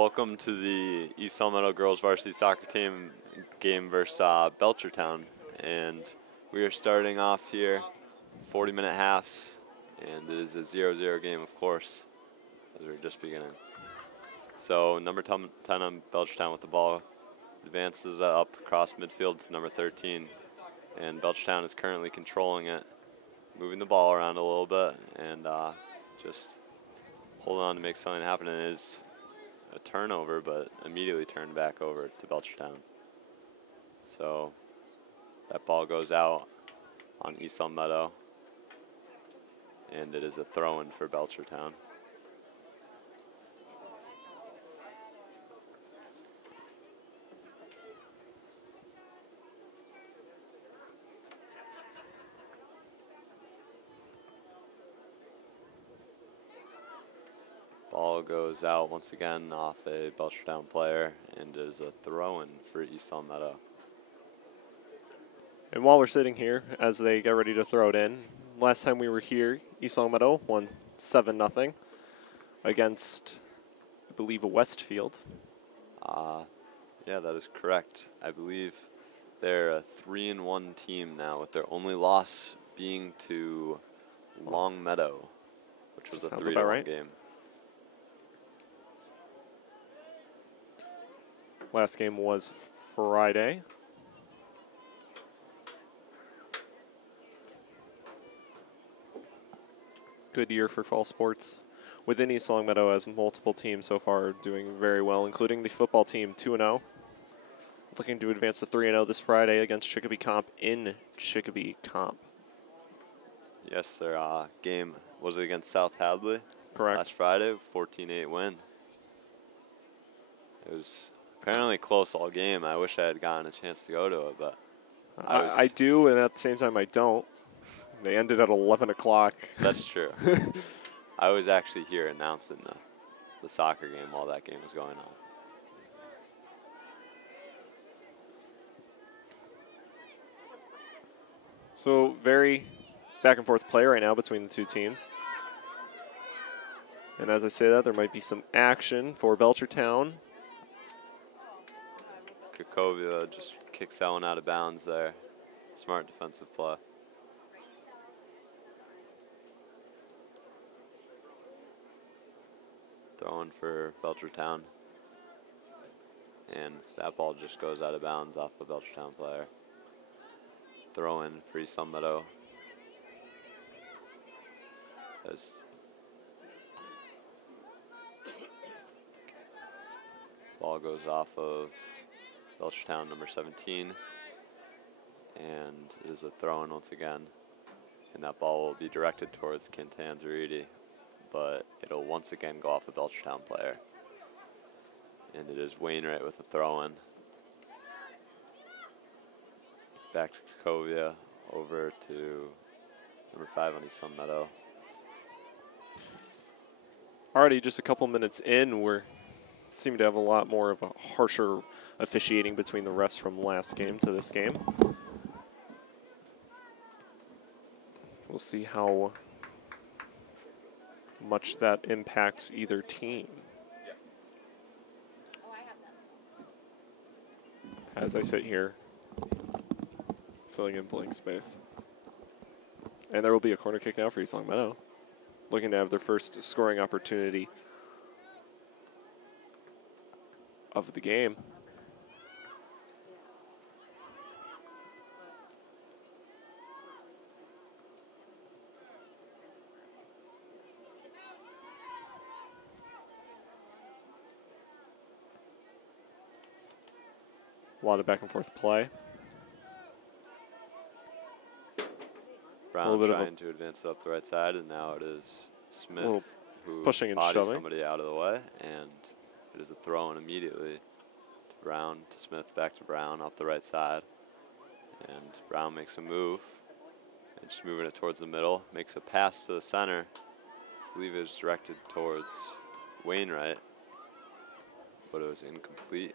Welcome to the East Salmetto girls varsity soccer team game versus Belchertown, and we are starting off here 40-minute halves, and it is a 0-0 game, of course, as we're just beginning. So number 10 on Belchertown with the ball advances up across midfield to number 13, and Belchertown is currently controlling it, moving the ball around a little bit, and just holding on to make something happen. And it is a turnover, but immediately turned back over to Belchertown. So that ball goes out on East Salmetto, and it is a throw-in for Belchertown. Ball goes out once again off a Belchertown player, and is a throw-in for East Salmetto. And while we're sitting here, as they get ready to throw it in, last time we were here, East Salmetto won 7-0 against, I believe, a Westfield. Yeah, that is correct. I believe they're a 3-1 team now, with their only loss being to Longmeadow, which was a 3-1 game. Last game was Friday. Good year for fall sports within East Longmeadow, as multiple teams so far are doing very well, including the football team, 2-0. Looking to advance to 3-0 this Friday against Chicopee Comp in Chicopee Comp. Yes, their game was against South Hadley. Correct. Last Friday, 14-8 win. It was apparently close all game. I wish I had gotten a chance to go to it, but I do, and at the same time I don't. They ended at 11 o'clock. That's true. I was actually here announcing the soccer game while that game was going on. So very back and forth play right now between the two teams. And as I say that, there might be some action for Belchertown. Kukovia just kicks that one out of bounds there. Smart defensive play. Throwing for Belchertown. And that ball just goes out of bounds off the Belchertown player. Throw in for East Salmetto. As ball goes off of Belchertown, number 17. And it is a throw-in once again. And that ball will be directed towards Quintan Zaridi, but it'll once again go off a Belchertown player. And it is Wainwright with a throw-in. Back to Kukovia, over to number 5 on East Salmetto. Already just a couple minutes in, we're seem to have a lot more of a harsher officiating between the refs from last game to this game. We'll see how much that impacts either team. As I sit here, filling in blank space. And there will be a corner kick now for East Longmeadow, looking to have their first scoring opportunity of the game. A lot of back and forth play. Brown trying to advance it up the right side, and now it is Smith who pushing and bodies shoving somebody out of the way, and it is a throw-in immediately to Brown, to Smith, back to Brown off the right side. And Brown makes a move, and just moving it towards the middle, makes a pass to the center. I believe it was directed towards Wainwright, but it was incomplete.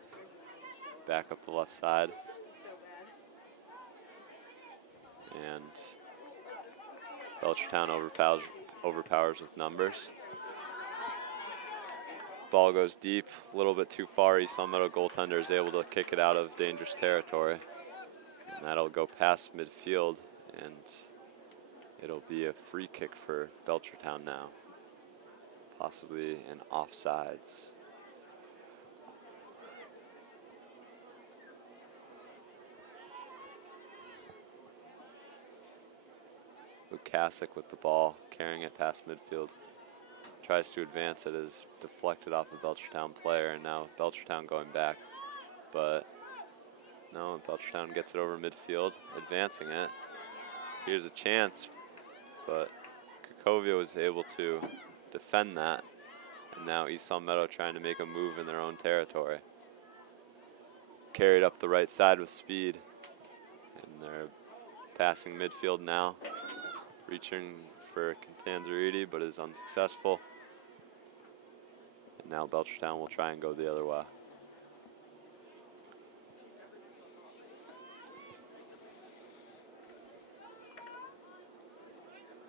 Back up the left side. And Belchertown overpowers with numbers. Ball goes deep, a little bit too far. East Long Meadow goaltender is able to kick it out of dangerous territory. And that'll go past midfield, and it'll be a free kick for Belchertown now. Possibly an offsides. Lukasic with the ball, carrying it past midfield. Tries to advance it, is deflected off a Belchertown player, and now Belchertown going back. But no, Belchertown gets it over midfield, advancing it. Here's a chance, but Cracovia was able to defend that. And now East Long Meadow trying to make a move in their own territory. Carried up the right side with speed. And they're passing midfield now. Reaching for Cantanzariti, but is unsuccessful. And now Belchertown will try and go the other way.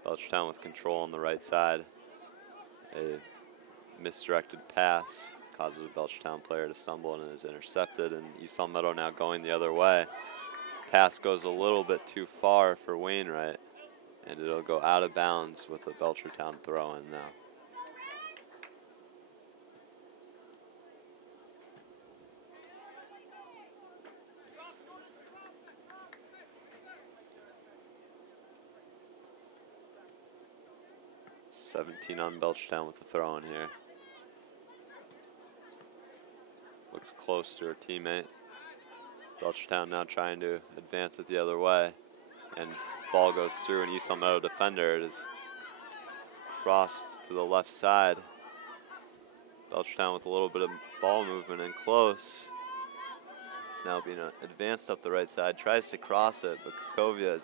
Belchertown with control on the right side. A misdirected pass causes a Belchertown player to stumble and is intercepted, and East Long Meadow now going the other way. Pass goes a little bit too far for Wainwright, and it'll go out of bounds with a Belchertown throw-in now. $17 on Belchertown with the throw-in here. Looks close to her teammate. Belchertown now trying to advance it the other way. And ball goes through an East Long Meadow defender. It is crossed to the left side. Belchertown with a little bit of ball movement and close. It's now being advanced up the right side. Tries to cross it, but Cracovia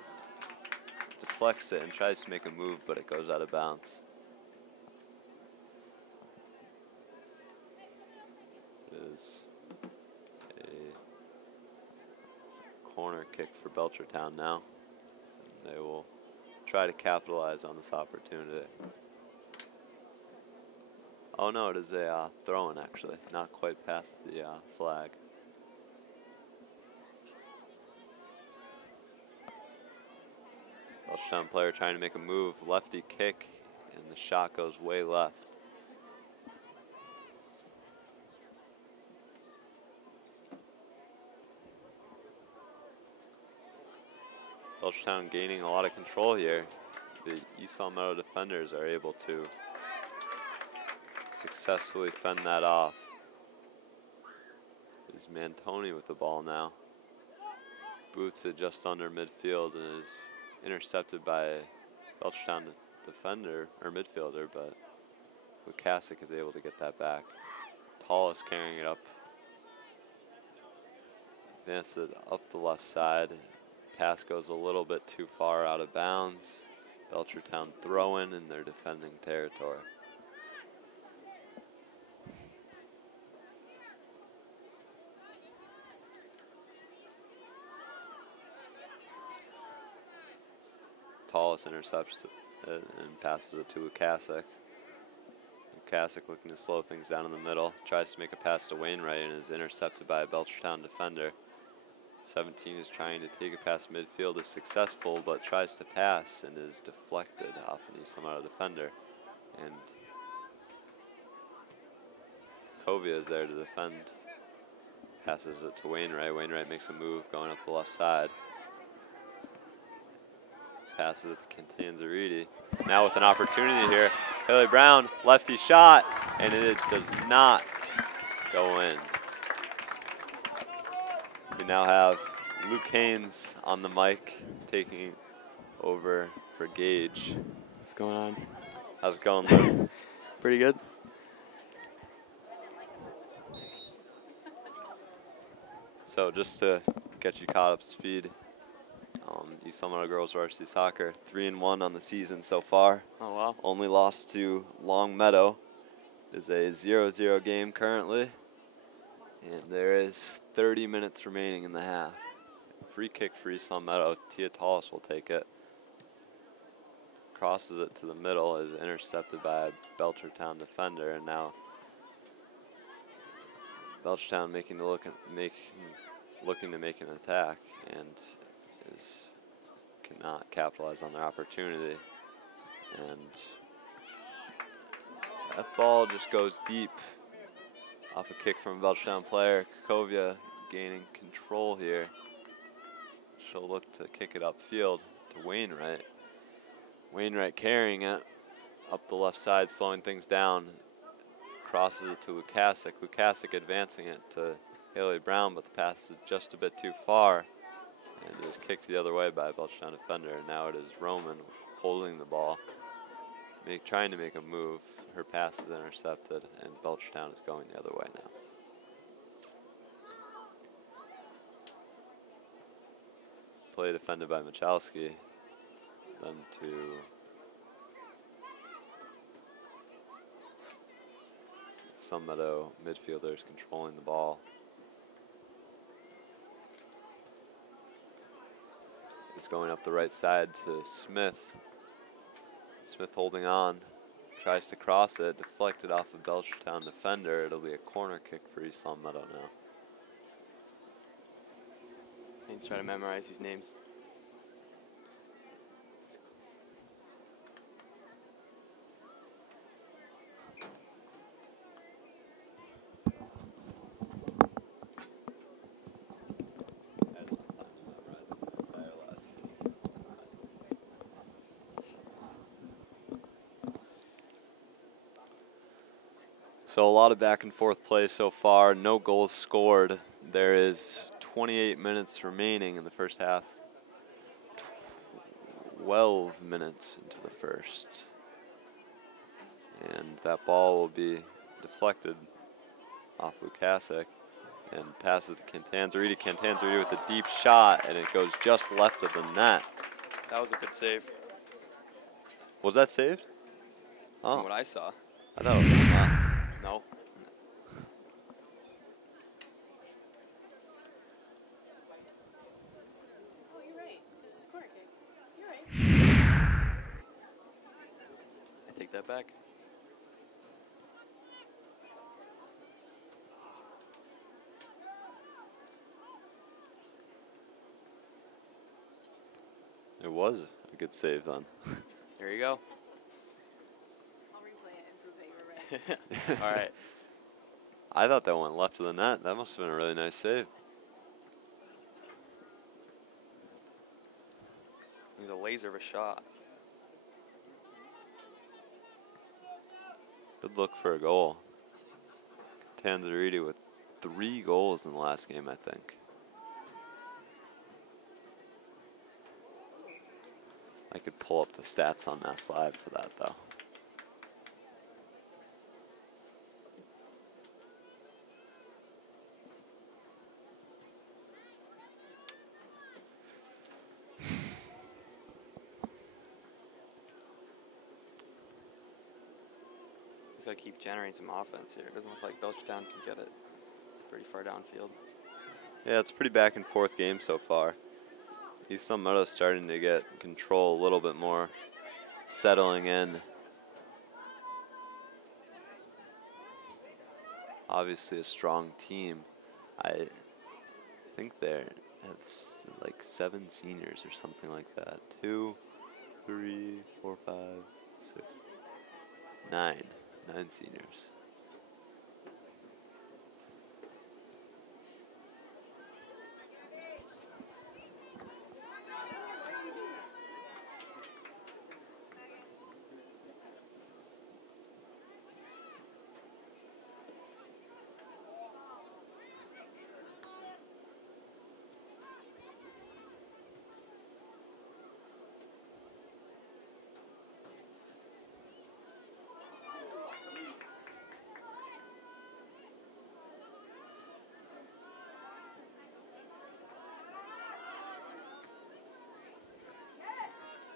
deflects it and tries to make a move, but it goes out of bounds. It is a corner kick for Belchertown now. They will try to capitalize on this opportunity. Oh no, it is a throw-in actually, not quite past the flag. Belchertown player trying to make a move, lefty kick, and the shot goes way left. Belchertown gaining a lot of control here. The East Long Meadow defenders are able to successfully fend that off. Is Mantoni with the ball now. Boots it just under midfield and is intercepted by a Belchertown defender or midfielder, but Lukasic is able to get that back. Tallis carrying it up. Advance it up the left side. Pass goes a little bit too far out of bounds. Belchertown throw-in in their defending territory. Tallis intercepts it and passes it to Lukasic. Lukasic looking to slow things down in the middle. Tries to make a pass to Wainwright and is intercepted by a Belchertown defender. 17 is trying to take it past midfield, is successful, but tries to pass and is deflected off an East Long Meadow defender. And Cracovia is there to defend. Passes it to Wainwright. Wainwright makes a move going up the left side. Passes it to Cantanzariti. Now with an opportunity here. Haley Brown, lefty shot, and it does not go in. We now have Luke Haynes on the mic taking over for Gage. What's going on? How's it going, Luke? Pretty good. So just to get you caught up to speed, East Long Meadow Girls Varsity Soccer, 3-1 on the season so far. Oh, wow. Only lost to Long Meadow. It is a 0-0 game currently. And there is 30 minutes remaining in the half. Free kick for East Long Meadow. Tia Tallis will take it. Crosses it to the middle, is intercepted by a Belchertown defender, and now Belchertown looking to make an attack and cannot capitalize on their opportunity. And that ball just goes deep off a kick from a Belchertown player. Krakovia gaining control here. She'll look to kick it upfield to Wainwright. Wainwright carrying it up the left side, slowing things down. Crosses it to Lukasic. Lukasic advancing it to Haley Brown, but the pass is just a bit too far. And it is kicked the other way by a Belchertown defender. And now it is Roman holding the ball, trying to make a move. Her pass is intercepted, and Belchertown is going the other way now. Play defended by Michalski. Then to Sun Meadow midfielders controlling the ball. It's going up the right side to Smith. Smith holding on, tries to cross it, deflected off a Belchertown defender. It'll be a corner kick for East Long Meadow now. I need to try to memorize these names. So a lot of back and forth play so far, no goals scored. There is 28 minutes remaining in the first half. 12 minutes into the first. And that ball will be deflected off Lukasic and passes to Cantanzariti. Cantanzariti with a deep shot, and it goes just left of the net. That was a good save. Was that saved? From Oh, what I saw. I thought it was left. No. Oh, you're right. This is a corner kick. You're right. I take that back. It was a good save then. There you go. I'll replay it and prove that you were right. All right. I thought that went left of the net. That must have been a really nice save. It was a laser of a shot. Good look for a goal. Tanzariti with 3 goals in the last game, I think. I could pull up the stats on Mass Live for that, though. He's got to keep generating some offense here. It doesn't look like Belchertown can get it pretty far downfield. Yeah, it's a pretty back and forth game so far. East Sun Meadow starting to get control a little bit more, settling in. Obviously a strong team. I think they have like 7 seniors or something like that. 2, 3, 4, 5, 6, 9. 9 seniors.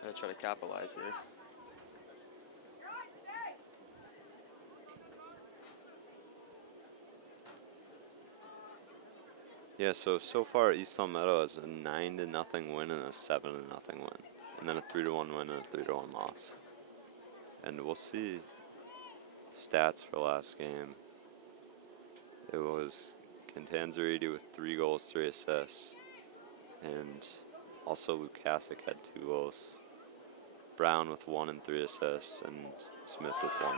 Gotta try to capitalize here. Yeah, so far East Sun Meadow has a 9-0 win and a 7-0 win, and then a 3-1 win and a 3-1 loss. And we'll see stats for last game. It was Cantanzariti with 3 goals, 3 assists. And also Lukasic had 2 goals. Brown with 1 and 3 assists, and Smith with 1.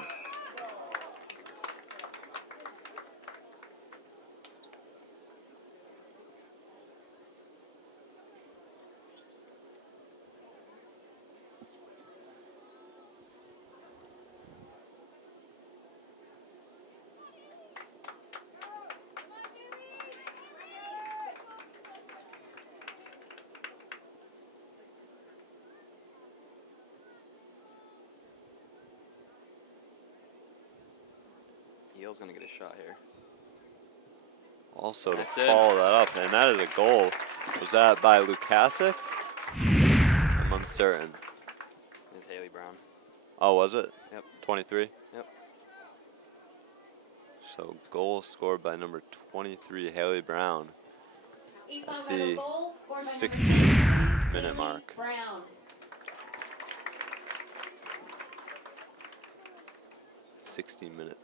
Yale's going to get a shot here. Also to That's it. follow that up, and that is a goal. Was that by Lukasic? I'm uncertain. Is Haley Brown. Oh, was it? Yep. 23? Yep. So goal scored by number 23, Haley Brown, at the 16-minute mark. Brown. 16-minute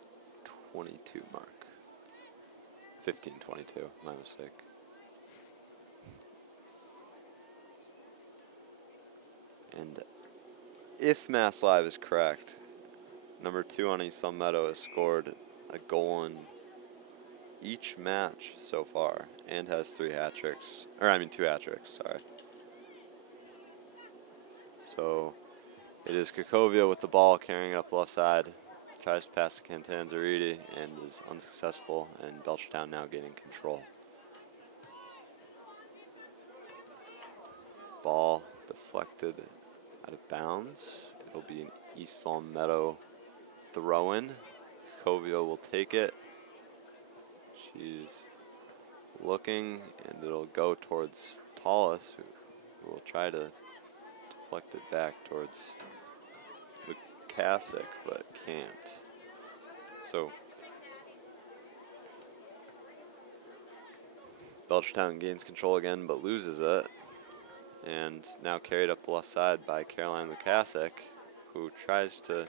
22 mark. 15:22, my mistake. And if Mass Live is correct, number 2 on East Sun Meadow has scored a goal in each match so far and has 2 hat tricks, sorry. So it is Kakovia with the ball carrying it up the left side. Tries to pass to Cantanzariti and is unsuccessful, and Belchertown now gaining control. Ball deflected out of bounds. It'll be an East Long Meadow throw-in. Kakovia will take it. She's looking, and it'll go towards Tallis, who will try to deflect it back towards Lukasic, but can't. So Belchertown gains control again, but loses it, and now carried up the left side by Caroline Lukasic, who tries to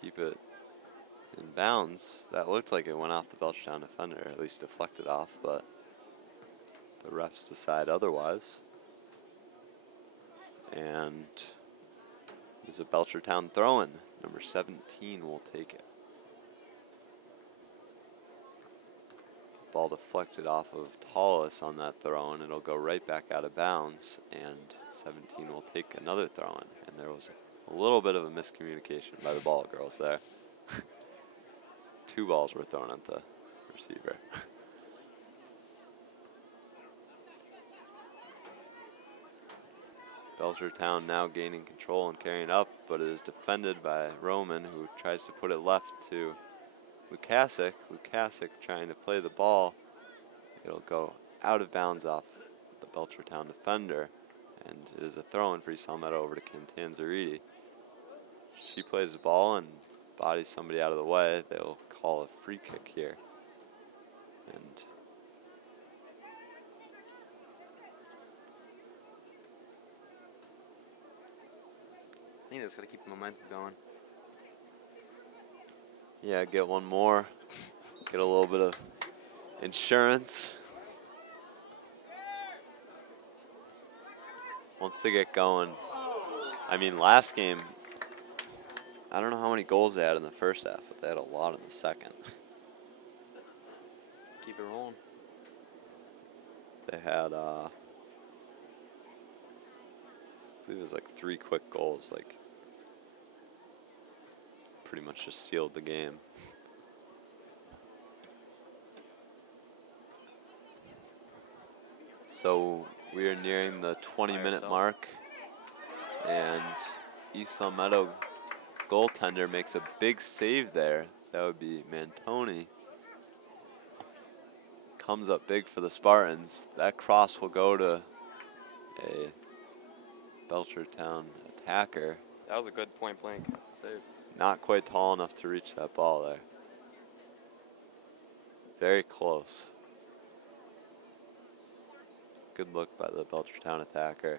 keep it in bounds. That looked like it went off the Belchertown defender, at least deflected off, but the refs decide otherwise. And it's a Belchertown throw-in. Number 17 will take it. Ball deflected off of Tallis on that throw-in. It'll go right back out of bounds, and 17 will take another throw-in. And there was a little bit of a miscommunication by the ball girls there. 2 balls were thrown at the receiver. Belchertown now gaining control and carrying up, but it is defended by Roman, who tries to put it left to Lukasic. Lukasic trying to play the ball. It'll go out of bounds off the Belchertown defender, and it is a throw-in for East Meadow over to Cantanzariti. She plays the ball and bodies somebody out of the way. They'll call a free kick here. And I think that's got to keep the momentum going. yeah, get one more. Get a little bit of insurance. Once they get going. I mean, last game, I don't know how many goals they had in the first half, but they had a lot in the second. Keep it rolling. They had, I believe it was like 3 quick goals, like pretty much just sealed the game. So we are nearing the 20-minute mark, and East Sun Meadow goaltender makes a big save there. That would be Mantoni. Comes up big for the Spartans. That cross will go to a Belchertown attacker. That was a good point blank save. Not quite tall enough to reach that ball there. Very close. Good look by the Belchertown attacker.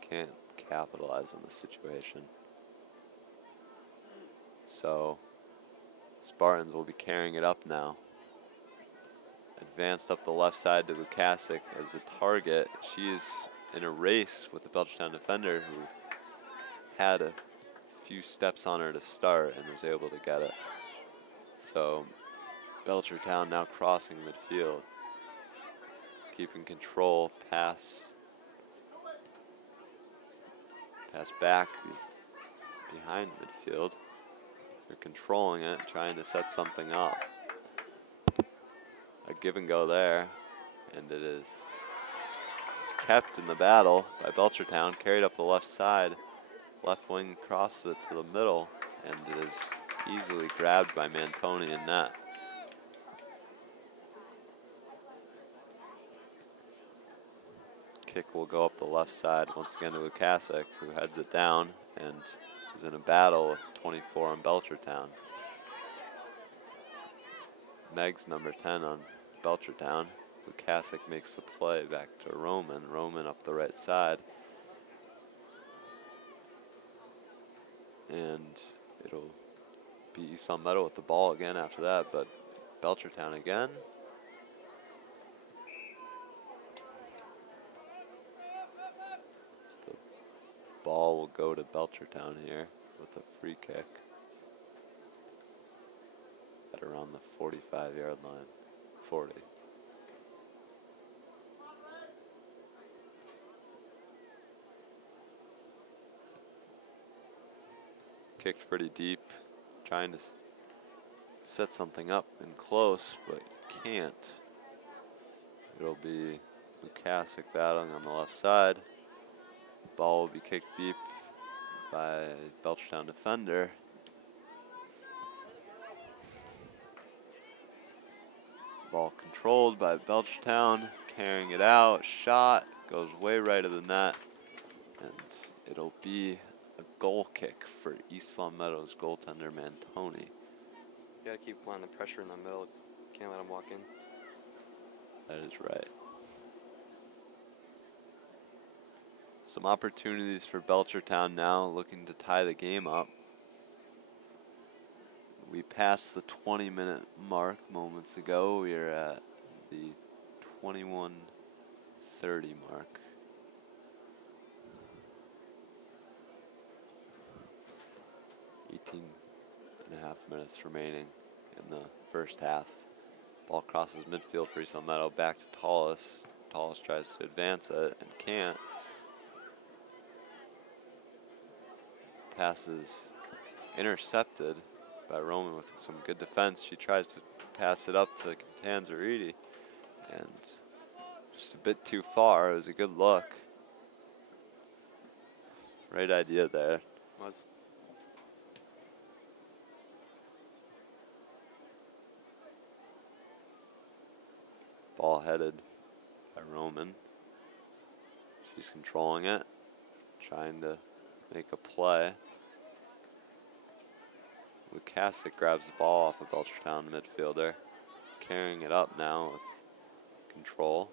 Can't capitalize on the situation. So Spartans will be carrying it up now. Advanced up the left side to Lukasic as the target. She is in a race with the Belchertown defender who had a few steps on her to start and was able to get it. So Belchertown now crossing midfield, keeping control, pass back behind midfield. They're controlling it, trying to set something up. A give and go there, and it is kept in the battle by Belchertown, carried up the left side. Left wing crosses it to the middle, and it is easily grabbed by Mantoni in net. Kick will go up the left side once again to Lukasic, who heads it down and is in a battle with 24 on Belchertown. Meg's number 10 on Belchertown. Lukasic makes the play back to Roman. Roman up the right side. And it'll be East Long Meadow with the ball again after that, but Belchertown again. The ball will go to Belchertown here with a free kick at around the 45-yard line, 40. Kicked pretty deep, trying to set something up in close, but can't. It'll be Lukasic battling on the left side. Ball will be kicked deep by Belchertown defender. Ball controlled by Belchertown, carrying it out, shot, goes way right of the net, and it'll be a goal kick for East Long Meadows goaltender Mantoni. You gotta keep applying the pressure in the middle. Can't let him walk in. That is right. Some opportunities for Belchertown now, looking to tie the game up. We passed the 20-minute mark moments ago. We are at the 21:30 mark. and a half minutes remaining in the first half. Ball crosses midfield for East Long Meadow, back to Tallis. Tallis tries to advance it and can't. Passes intercepted by Roman with some good defense. She tries to pass it up to Catanzariti, and just a bit too far. It was a good look. Right idea there. Was. Ball headed by Roman. She's controlling it, trying to make a play. Lukasic grabs the ball off of Belchertown midfielder, carrying it up now with control.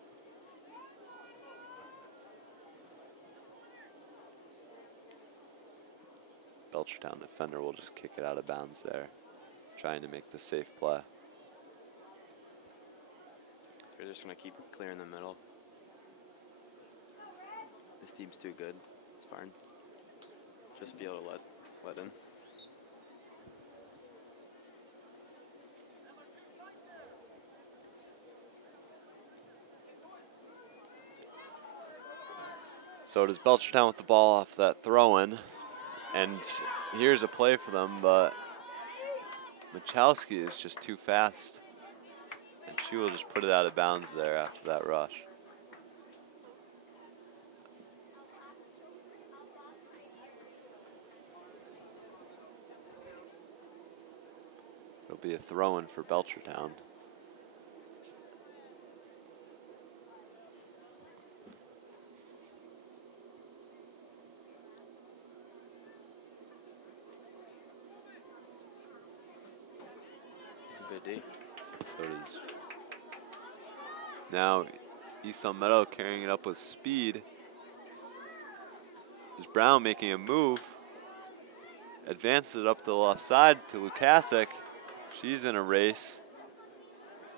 Belchertown defender will just kick it out of bounds there, trying to make the safe play. They're just going to keep clearing the middle. This team's too good. It's fine. Just be able to let in. So does Belchertown with the ball off that throw-in. And here's a play for them, but Michalski is just too fast. And she will just put it out of bounds there after that rush. It'll be a throw-in for Belchertown. Good D. So it is. Now, East Long Meadow carrying it up with speed. Is Brown making a move. Advances it up to the left side to Lukasic. She's in a race,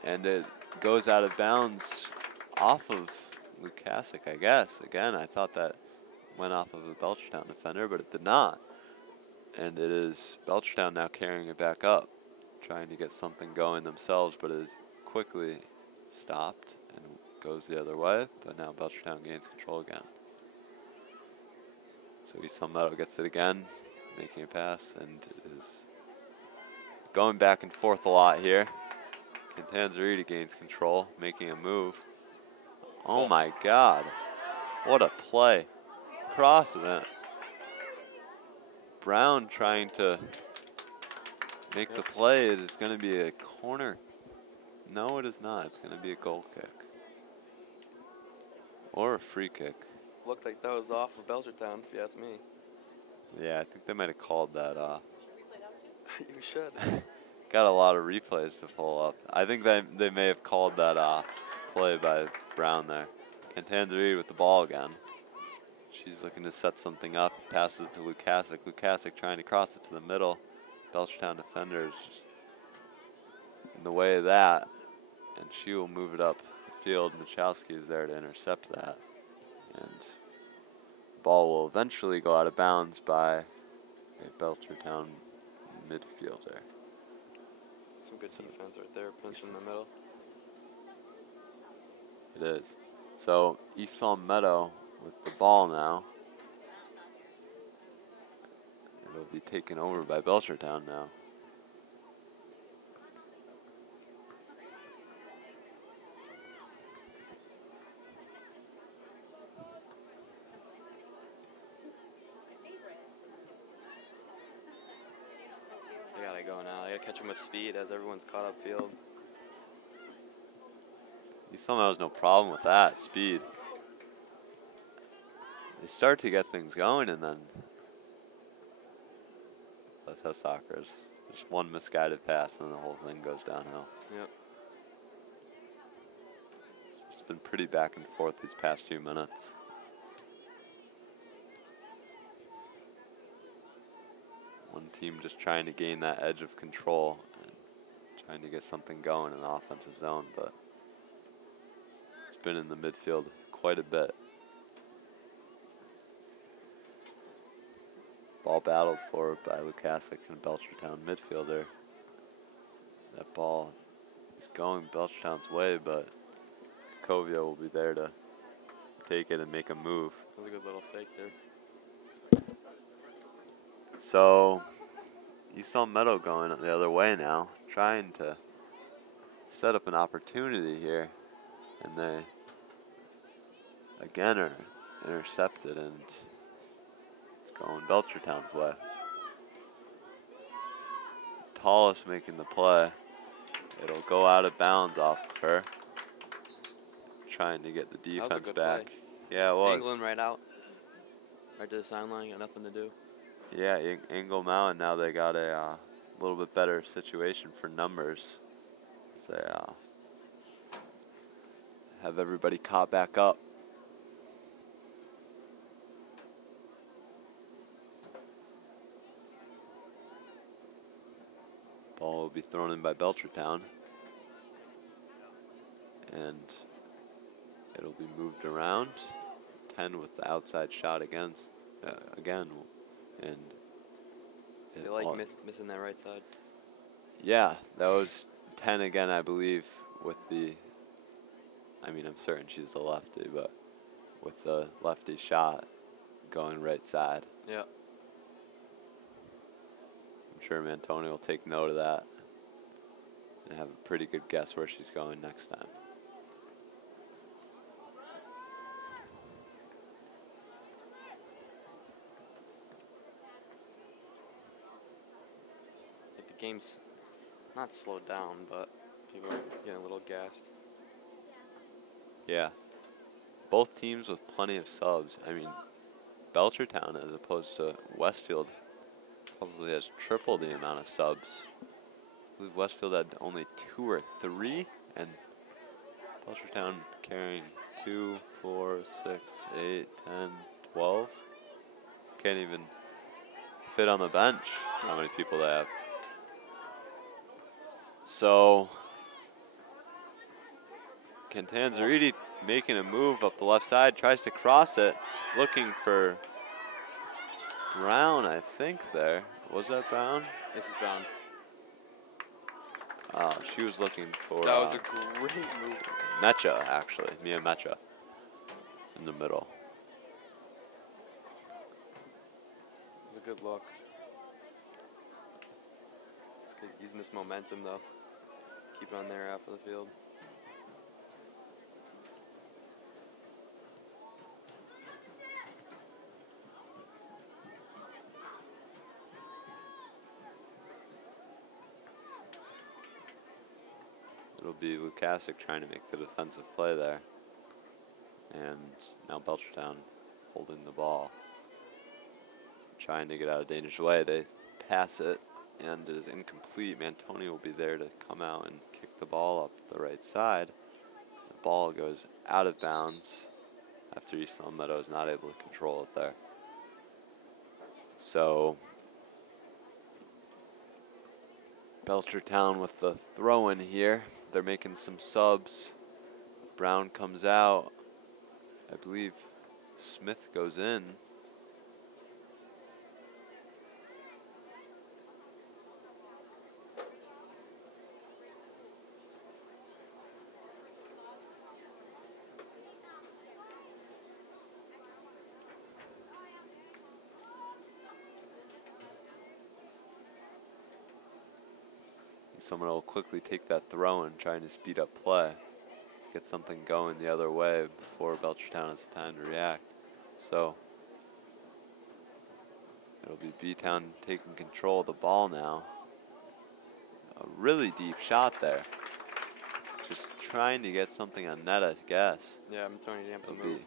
and it goes out of bounds off of Lukasic, I guess. Again, I thought that went off of a Belchertown defender, but it did not. And it is Belchertown now carrying it back up, trying to get something going themselves, but it is quickly stopped and goes the other way. But now Belchertown gains control again. So East Meadow gets it again, making a pass, and is going back and forth a lot here. Cantanzarita gains control, making a move. Oh my God, what a play. Crossing it. Brown trying to make the play. It is going to be a corner. No, it is not. It's going to be a goal kick. Or a free kick. Looked like that was off of Belchertown, if you ask me. Yeah, I think they might have called that. You should. Got a lot of replays to pull up. I think they may have called that play by Brown there. Cantanzarita with the ball again. She's looking to set something up. Passes it to Lukasic. Lukasic trying to cross it to the middle. Belchertown defenders in the way of that. And she will move it up the field. Michalski is there to intercept that. And the ball will eventually go out of bounds by a Belchertown midfielder. Some good defense right there, pinch in the middle. It is. So East Salem Meadow with the ball now. It'll be taken over by Belchertown now. They gotta go now. They gotta catch them with speed as everyone's caught up field. East Salem Meadow has no problem with that speed. They start to get things going, and then that's how soccer is. Just one misguided pass, and the whole thing goes downhill. Yep. It's been pretty back and forth these past few minutes. One team just trying to gain that edge of control and trying to get something going in the offensive zone, but it's been in the midfield quite a bit. Ball battled for by Lukasic and Belchertown midfielder. That ball is going Belchertown's way, but Kovia will be there to take it and make a move. That was a good little fake there. So East Salem Meadow going the other way now, trying to set up an opportunity here, and they again are intercepted, and it's going Belchertown's way. Tallis making the play. It'll go out of bounds off of her. Trying to get the That was a defense good back. play. Yeah, it was. Angling right out. Right to the sideline, got nothing to do. Yeah, Angle Mountain, now they got a little bit better situation for numbers. As they have everybody caught back up. Ball will be thrown in by Belchertown. And it'll be moved around. 10 with the outside shot again. And They like missing that right side. yeah, that was 10 again, I believe, with the, I mean, I'm certain she's the lefty, but with the lefty shot going right side. Yeah. I'm sure Mantoni will take note of that and have a pretty good guess where she's going next time. Like the game's not slowed down, but people are getting a little gassed. Yeah. Both teams with plenty of subs. I mean, Belchertown, as opposed to Westfield, probably has triple the amount of subs. I believe Westfield had only 2 or 3, and Belchertown carrying 2, 4, 6, 8, 10, 12. Can't even fit on the bench how many people they have. So Cantanzariti making a move up the left side, tries to cross it, looking for Brown, I think there. Was that Brown? This is Brown. Oh, she was looking for That was a great move. Mecha, actually. Mia Mecha in the middle. It was a good look. It's good using this momentum, though. Keep it on there after the field. It'll be Lukasic trying to make the defensive play there. And now Belchertown holding the ball. Trying to get out of danger's way. They pass it, and it is incomplete. Mantoni will be there to come out and kick the ball up the right side. The ball goes out of bounds after East Long Meadow is not able to control it there. So Belchertown with the throw in here. They're making some subs. Brown comes out. I believe Smith goes in. Someone will quickly take that throw and trying to speed up play. Get something going the other way before Belchertown has time to react. So it'll be B-Town taking control of the ball now. A really deep shot there. Just trying to get something on net, I guess. Yeah, I'm throwing it It'll to be move.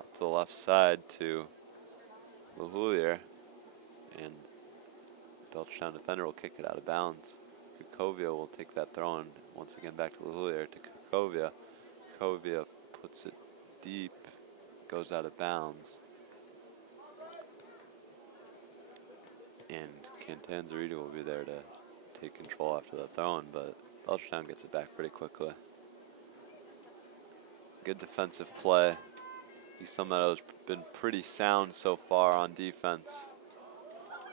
up to the left side to LaHoulier, and Belchertown defender will kick it out of bounds. Kukovia will take that throw and once again back to LaHoulier to Kukovia. Kukovia puts it deep, goes out of bounds. And Cantanzarita will be there to take control after that throw in, but Belchertown gets it back pretty quickly. Good defensive play. East Long Meadow's been pretty sound so far on defense.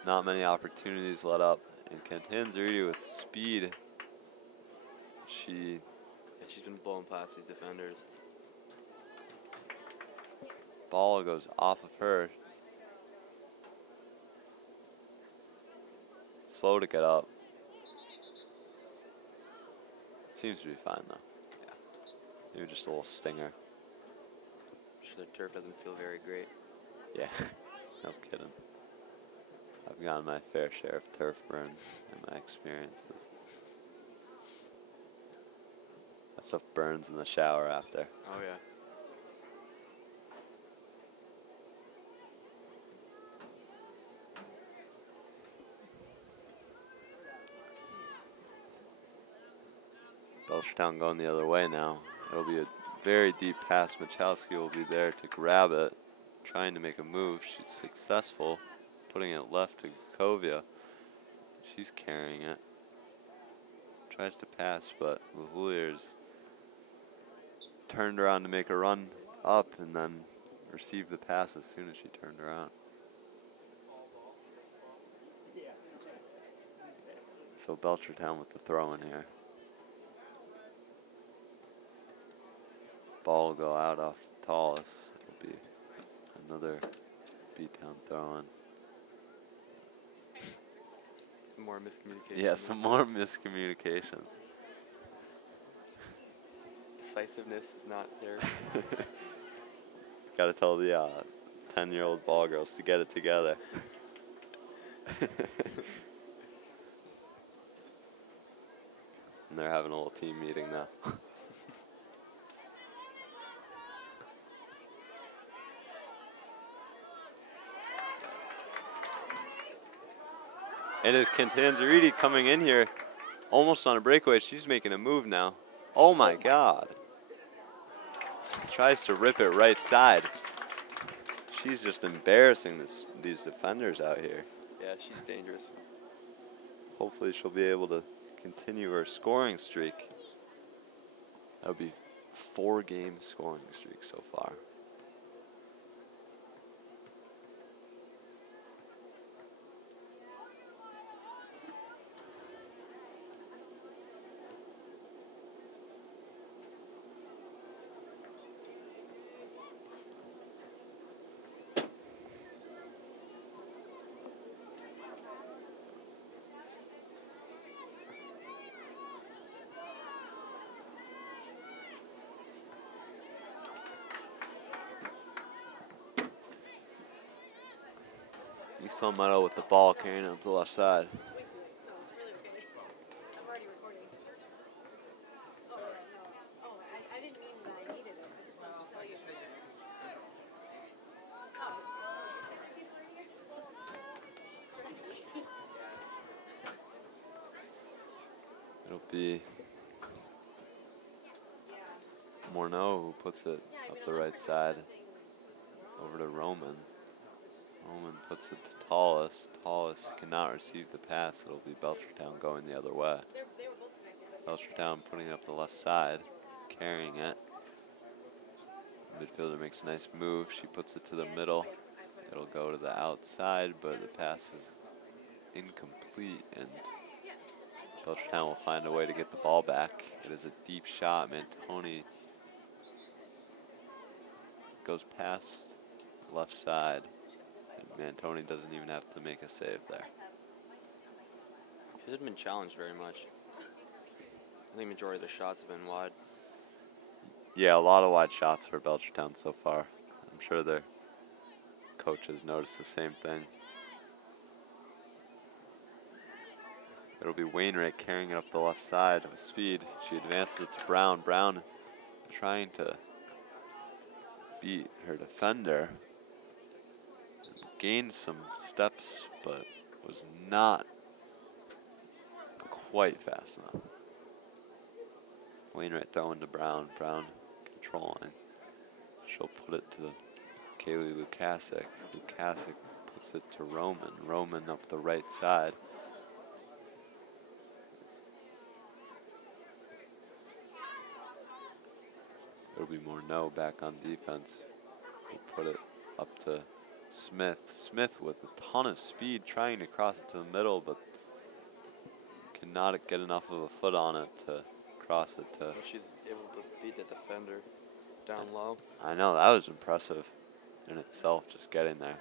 Not many opportunities let up. And Cantanzarita with speed. Yeah, she's been blowing past these defenders. Ball goes off of her. Slow to get up. Seems to be fine though. Yeah. Maybe just a little stinger. I'm sure the turf doesn't feel very great. Yeah, no kidding. I've gotten my fair share of turf burn in my experiences. That stuff burns in the shower after. Oh, yeah. Belchertown going the other way now. It'll be a very deep pass. Michalski will be there to grab it, trying to make a move. She's successful, putting it left to Kukovia. She's carrying it. Tries to pass, but LaHoulier's turned around to make a run up and then received the pass as soon as she turned around. So Belchertown with the throw in here. Ball will go out off Tallis. It'll be another B-Town throw in. Some more miscommunication. Yeah, some more miscommunication. Decisiveness is not there. Got to tell the 10-year-old ball girls to get it together. And they're having a little team meeting now. And is Cantanzariti coming in here almost on a breakaway. She's making a move now. Oh my God. Tries to rip it right side. She's just embarrassing these defenders out here. Yeah, she's dangerous. hopefully she'll be able to continue her scoring streak. That would be 4-game scoring streak so far. East Long Meadow with the ball carrying it up the left side. It's way too late. No, it's really okay. I'm already recording. Oh, yeah, no. Oh, I didn't mean that I needed it. I just wanted to tell you. Oh. It's crazy. It'll be Yeah. Morneau who puts it Yeah, I up mean, the unless right we're doing side something over to Roman. wrong, it's just- Roman puts it to Tallest. Tallest cannot receive the pass. It'll be Belchertown going the other way. They were both connected, but Belchertown putting it up the left side, carrying it. Midfielder makes a nice move. She puts it to the middle. It'll go to the outside, but the pass is incomplete, and Belchertown will find a way to get the ball back. It is a deep shot. Mantoni goes past left side, and Mantoni doesn't even have to make a save there. He hasn't been challenged very much. I think majority of the shots have been wide. Yeah, a lot of wide shots for Belchertown so far. I'm sure their coaches noticed the same thing. It'll be Wainwright carrying it up the left side with speed. She advances it to Brown. Brown trying to beat her defender. Gained some steps, but was not quite fast enough. Wainwright throwing to Brown. Brown controlling. She'll put it to Kaylee Lukasic. Lukasic puts it to Roman. Roman up the right side. It'll be Morneau back on defense. We'll put it up to Smith. Smith with a ton of speed trying to cross it to the middle, but cannot get enough of a foot on it to cross it to. She's able to beat the defender down low. I know, that was impressive in itself, just getting there.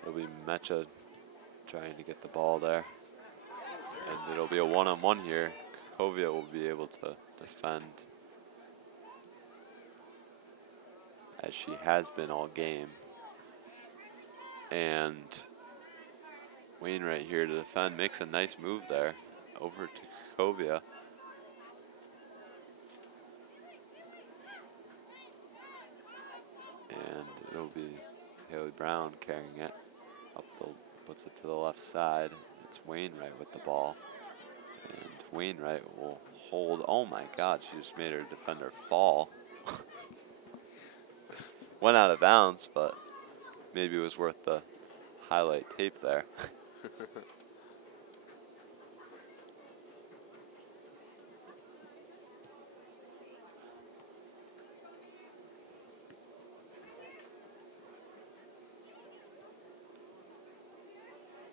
It'll be Mecha trying to get the ball there. And it'll be a one-on-one here. Kovia will be able to defend as she has been all game. And Wainwright here to defend, makes a nice move there over to Kovia. And it'll be Haley Brown carrying it up puts it to the left side. It's Wainwright with the ball. And Wainwright will hold. Oh my God, she just made her defender fall. Went out of bounds, but maybe it was worth the highlight tape there.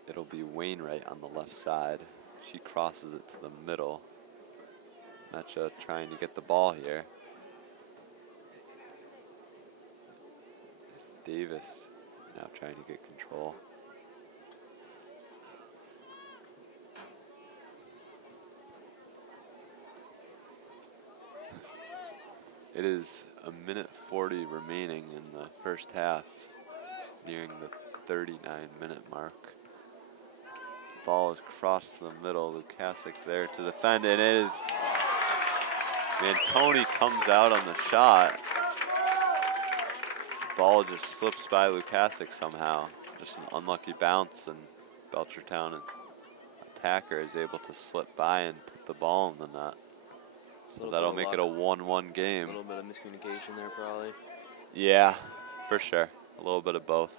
It'll be Wainwright on the left side. She crosses it to the middle. Mecha trying to get the ball here. Davis now trying to get control. It is a minute 40 remaining in the first half, nearing the 39-minute mark. Ball is crossed to the middle. Lukasic there to defend, and it is Mantoni comes out on the shot. Ball just slips by Lukasic somehow. Just an unlucky bounce, and Belchertown attacker is able to slip by and put the ball in the net. So that'll make it a 1-1 game. A little bit of miscommunication there, probably. Yeah, for sure. A little bit of both.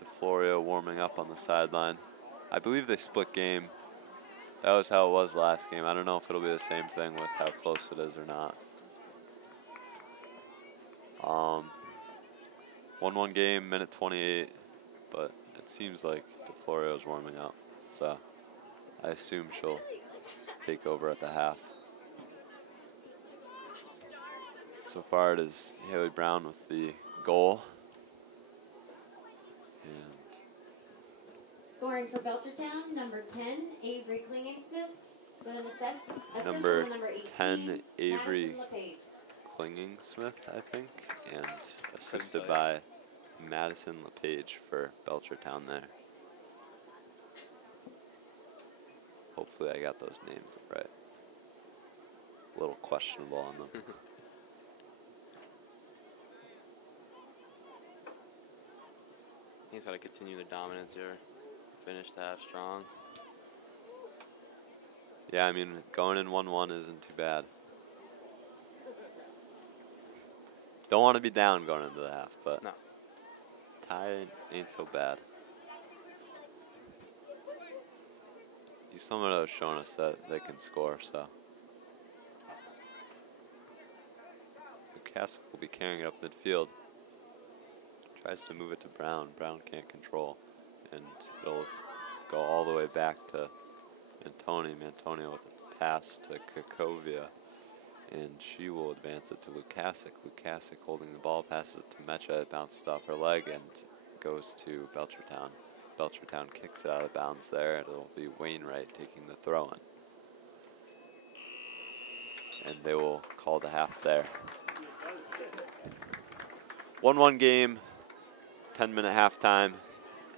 DeFlorio warming up on the sideline. I believe they split game. That was how it was last game. I don't know if it'll be the same thing with how close it is or not. 1-1 game, minute 28, but it seems like DeFlorio's warming up, so I assume she'll take over at the half. So far it is Haley Brown with the goal. And scoring for Belchertown, number 10, Avery Clinging-Smith, with an assist number from number 18, 10, Avery Madison LePage. Clinging-Smith, I think, and assisted by Madison LePage for Belchertown there. Hopefully I got those names right. A little questionable on them. He's got to continue the dominance here. Finish the half strong. Yeah, I mean, going in 1-1 isn't too bad. Don't want to be down going into the half, but No. tie ain't so bad. Someone has shown us that they can score, so. Lukacic will be carrying it up midfield. Tries to move it to Brown. Brown can't control. And it'll go all the way back to Antoni. Antonio with a pass to Kakovia. And she will advance it to Lukacic. Lukacic holding the ball, passes it to Mecha. It bounced off her leg and goes to Belchertown. Belchertown kicks it out of bounds there. It'll be Wainwright taking the throw-in. And they will call the half there. 1-1 game, 10-minute halftime,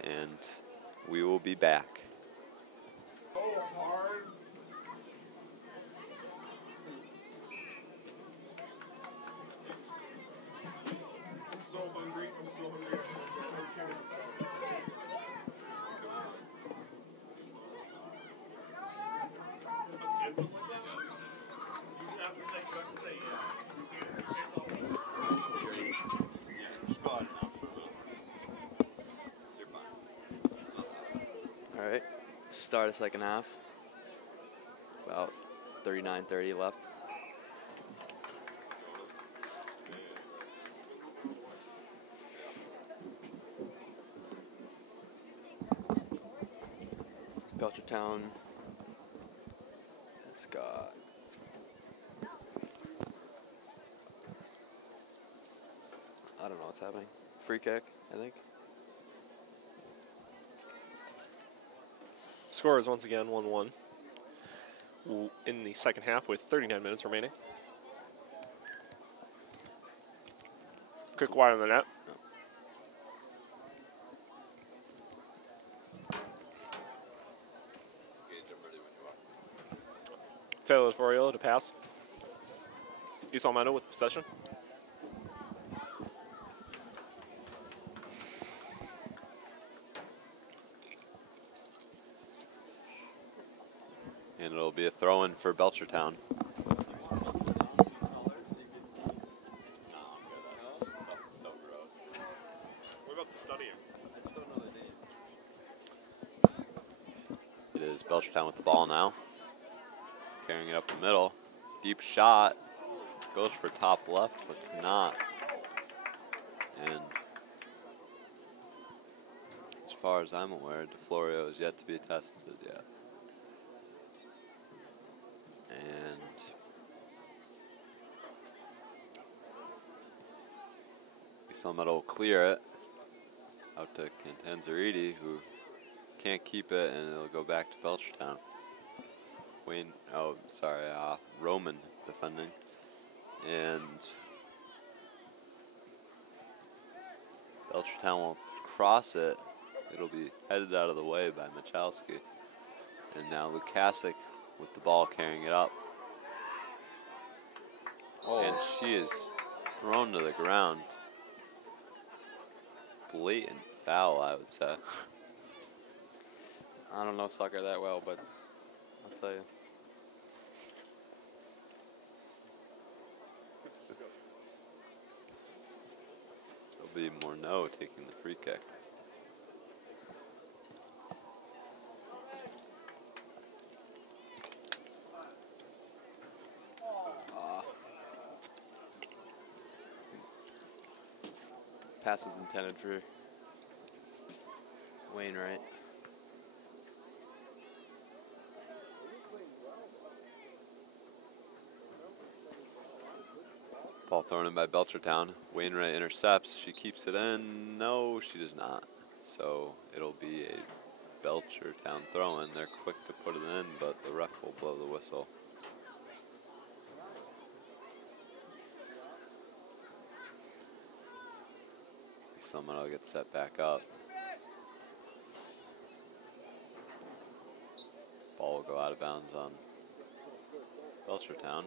and we will be back. All right, start of second half. About 39:30 left. Belchertown has got I don't know what's happening. Free kick, I think. Score is once again 1-1 in the second half with 39 minutes remaining. Quick wide on the net. Taylor Foriello to pass. Isalmano with possession. And it'll be a throw-in for Belchertown. What about studying? I just don't know their names. It is Belchertown with the ball now. Carrying it up the middle. Deep shot. Goes for top left, but cannot. And as far as I'm aware, DeFlorio is yet to be tested yet. And Isalmano will clear it out to Cantanzariti, who can't keep it, and it'll go back to Belchertown. Roman defending. And Belchertown will cross it. It'll be headed out of the way by Michalski. And now Lukacic with the ball carrying it up. And she is thrown to the ground. Blatant foul, I would say. I don't know soccer that well, but I'll tell you. A be Morneau taking the free kick. Pass was intended for Wainwright. Ball thrown in by Belchertown. Wainwright intercepts. She keeps it in. No, she does not. So it'll be a Belchertown throw-in. They're quick to put it in, but the ref will blow the whistle. Someone will get set back up. Ball will go out of bounds on Belchertown.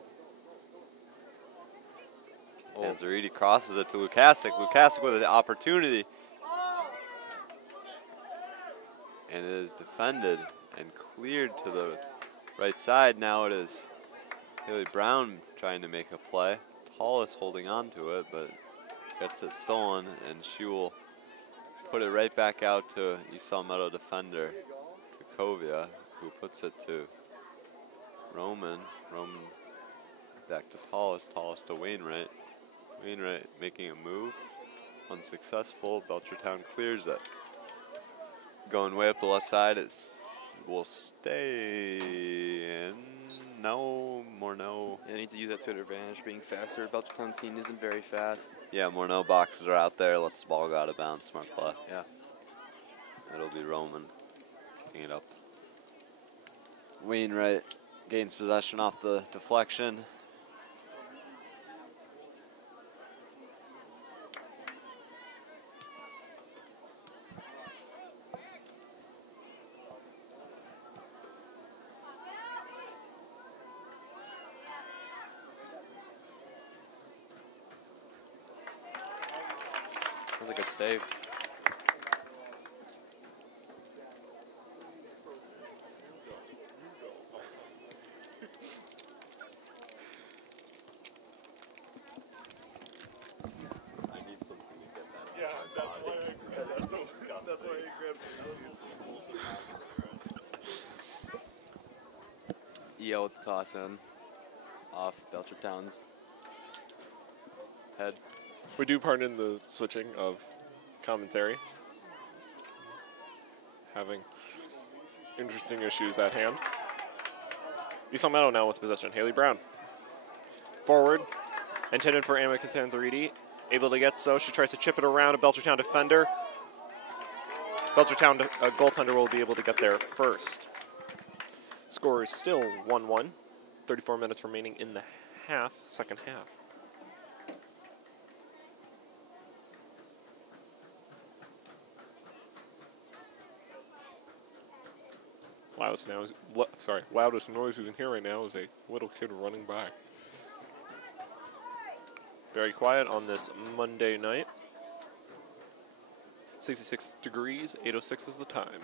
Tanzariti crosses it to Lukasic. Lukasic with an opportunity. And it is defended and cleared to the right side. Now it is Haley Brown trying to make a play. Tallis holding on to it, but gets it stolen, and she will put it right back out to East Meadow defender Kukovia, who puts it to Roman. Roman back to Tallis. Tallis to Wainwright. Wainwright making a move. Unsuccessful. Belchertown clears it. Going way up the left side. It will stay in. No, Morneau. Yeah, need to use that to their advantage, being faster. Belchertown team isn't very fast. Yeah, Morneau boxes are out there. Lets the ball go out of bounds. Smart play. Yeah. It'll be Roman picking it up. Wainwright gains possession off the deflection. That was a good save. I need something to get that. Yeah, that's why I grabbed EL with the toss in off Belchertown's head. We do pardon the switching of commentary. Having interesting issues at hand. East Meadow now with possession. Haley Brown. Forward. Intended for Emma Contanzariti. Able to get so. She tries to chip it around a Belchertown defender. Belchertown goaltender will be able to get there first. Score is still 1-1. 34 minutes remaining in the second half. Loudest noise you can hear right now is a little kid running by. Very quiet on this Monday night. 66 degrees, 8:06 is the time.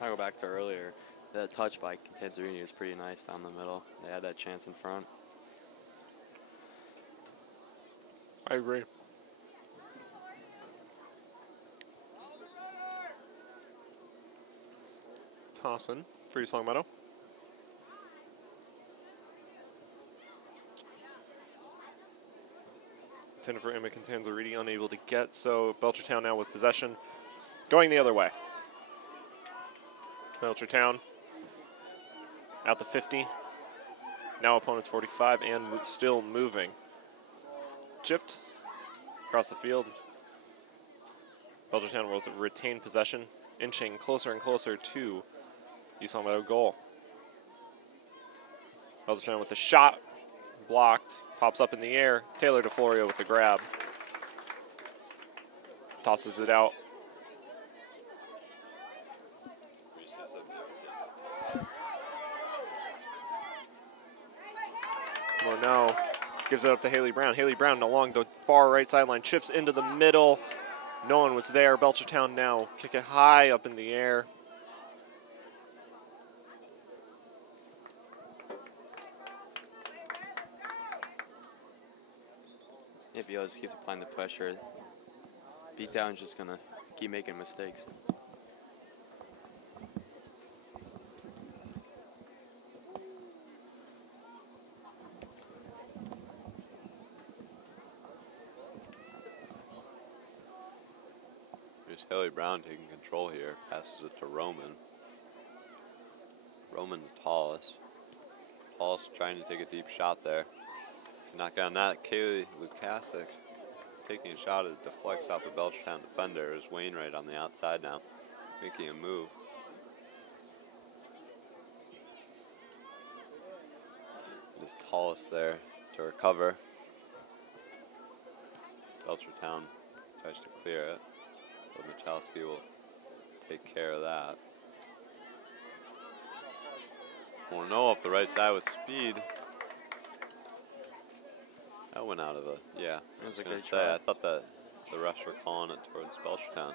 I go back to earlier. That touch by Tanzarini was pretty nice down the middle. They had that chance in front. I agree. Tossin for East Longmeadow. Intended for Emma Contanzariti, unable to get, so Belchertown now with possession. Going the other way. Belchertown at the 50. Now opponent's 45 and still moving. Chipped across the field. Belchertown will retain possession, inching closer and closer to East Meadow goal. Belchertown with the shot, blocked, pops up in the air. Taylor DeFlorio with the grab. Tosses it out. Morneau Gives it up to Haley Brown. Haley Brown along the far right sideline, chips into the middle. No one was there. Belchertown now kick it high up in the air. If ELHS keeps applying the pressure, Beatdown's just going to keep making mistakes. Here's Haley Brown taking control here. Passes it to Roman. Roman the tallest. Tallest trying to take a deep shot there. Knock down that. Kaylee Lukasic taking a shot. It deflects off a Belchertown defender. Is Wainwright on the outside now, making a move. It is tallest there to recover. Belchertown tries to clear it, but Michalski will take care of that. Morneau up the right side with speed. That went out of a, yeah. That was a gonna great say, try. I thought that the refs were calling it towards Belchertown.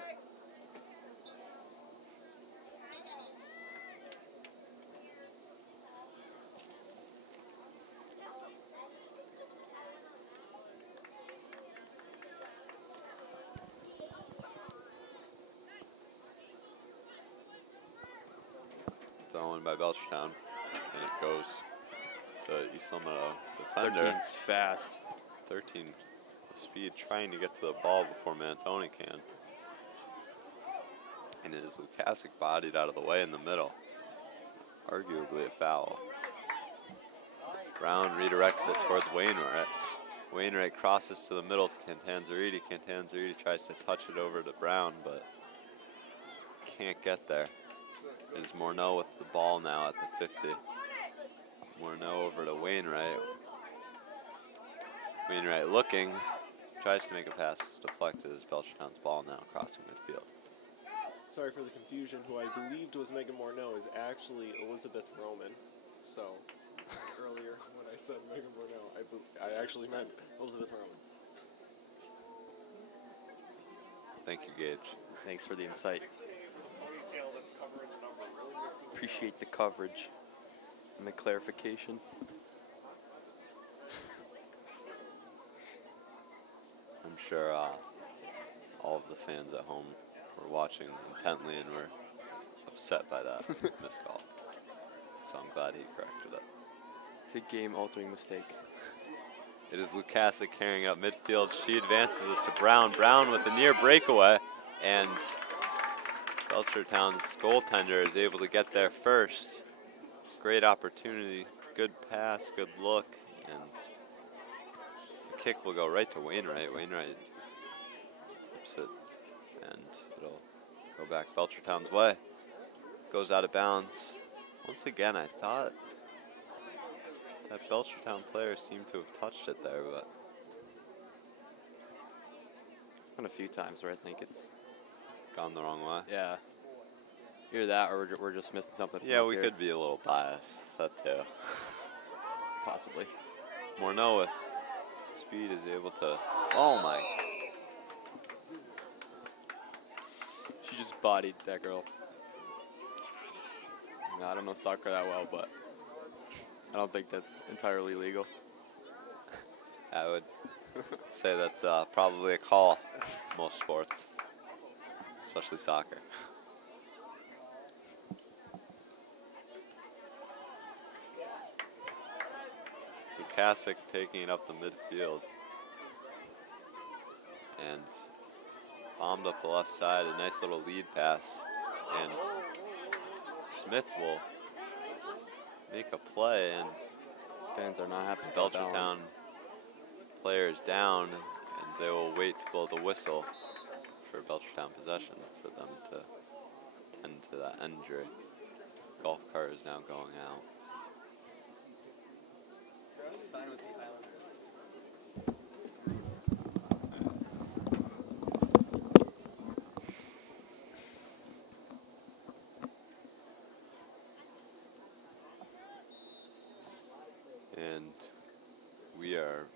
Thrown by Belchertown, and it goes to East Limerick defender. 13's fast. 13 speed, trying to get to the ball before Mantoni can. And it is Lukasic bodied out of the way in the middle. Arguably a foul. Brown redirects it towards Wainwright. Wainwright crosses to the middle to Cantanzariti. Cantanzariti tries to touch it over to Brown, but can't get there. It is Morneau with the ball now at the 50. Morneau over to Wainwright. Wainwright looking, tries to make a pass, it's deflected as Belchertown's ball now crossing midfield. Sorry for the confusion. Who I believed was Megan Morneau is actually Elizabeth Roman. So earlier when I said Megan Morneau, I actually meant Elizabeth Roman. Thank you, Gage. Thanks for the insight. Appreciate the coverage and the clarification. I'm sure all of the fans at home were watching intently and were upset by that missed call. So I'm glad he corrected it. It's a game-altering mistake. It is Lukasic carrying up midfield. She advances it to Brown. Brown with a near breakaway, and Belchertown's goaltender is able to get there first. Great opportunity, good pass, good look, and the kick will go right to Wainwright. Wainwright tips it, and it'll go back Belchertown's way. Goes out of bounds. Once again, I thought that Belchertown player seemed to have touched it there, but Been a few times where I think it's gone the wrong way. yeah. Either that or we're just missing something. from Yeah, up we here. could be a little biased. That too. Possibly. Morneau with speed is able to. Oh my! She just bodied that girl. No, I don't know soccer that well, but I don't think that's entirely legal. I would say that's probably a call. Most sports, especially soccer. Lukasic taking it up the midfield. And bombed up the left side, a nice little lead pass. And Smith will make a play, and Fans are not happy about that one. Belchertown players down, and they will wait to blow the whistle for Belchertown possession for them to tend to that injury. Golf cart is now going out. And we are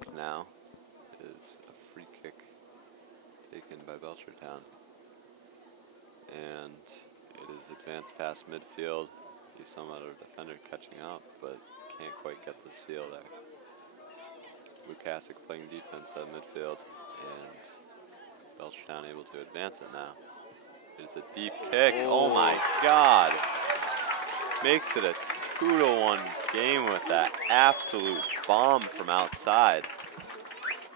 clock now is a free kick taken by Belchertown. And it is advanced past midfield. He's somewhat of a defender catching up, but can't quite get the seal there. Lukasic playing defense at midfield, and Belchertown able to advance it now. It is a deep kick. Oh my God. Makes it a 2-1 game with that absolute bomb from outside.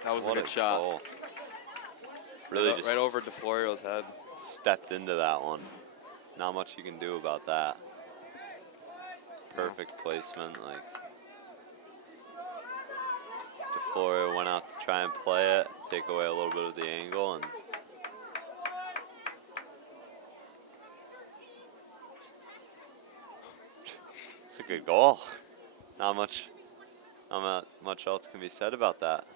That was What a good shot. goal. Really just right over DeFlorio's head. stepped into that one. Not much you can do about that. Perfect placement. Like DeFlorio went out to try and play it, take away a little bit of the angle, and it's a good goal. Not much else can be said about that.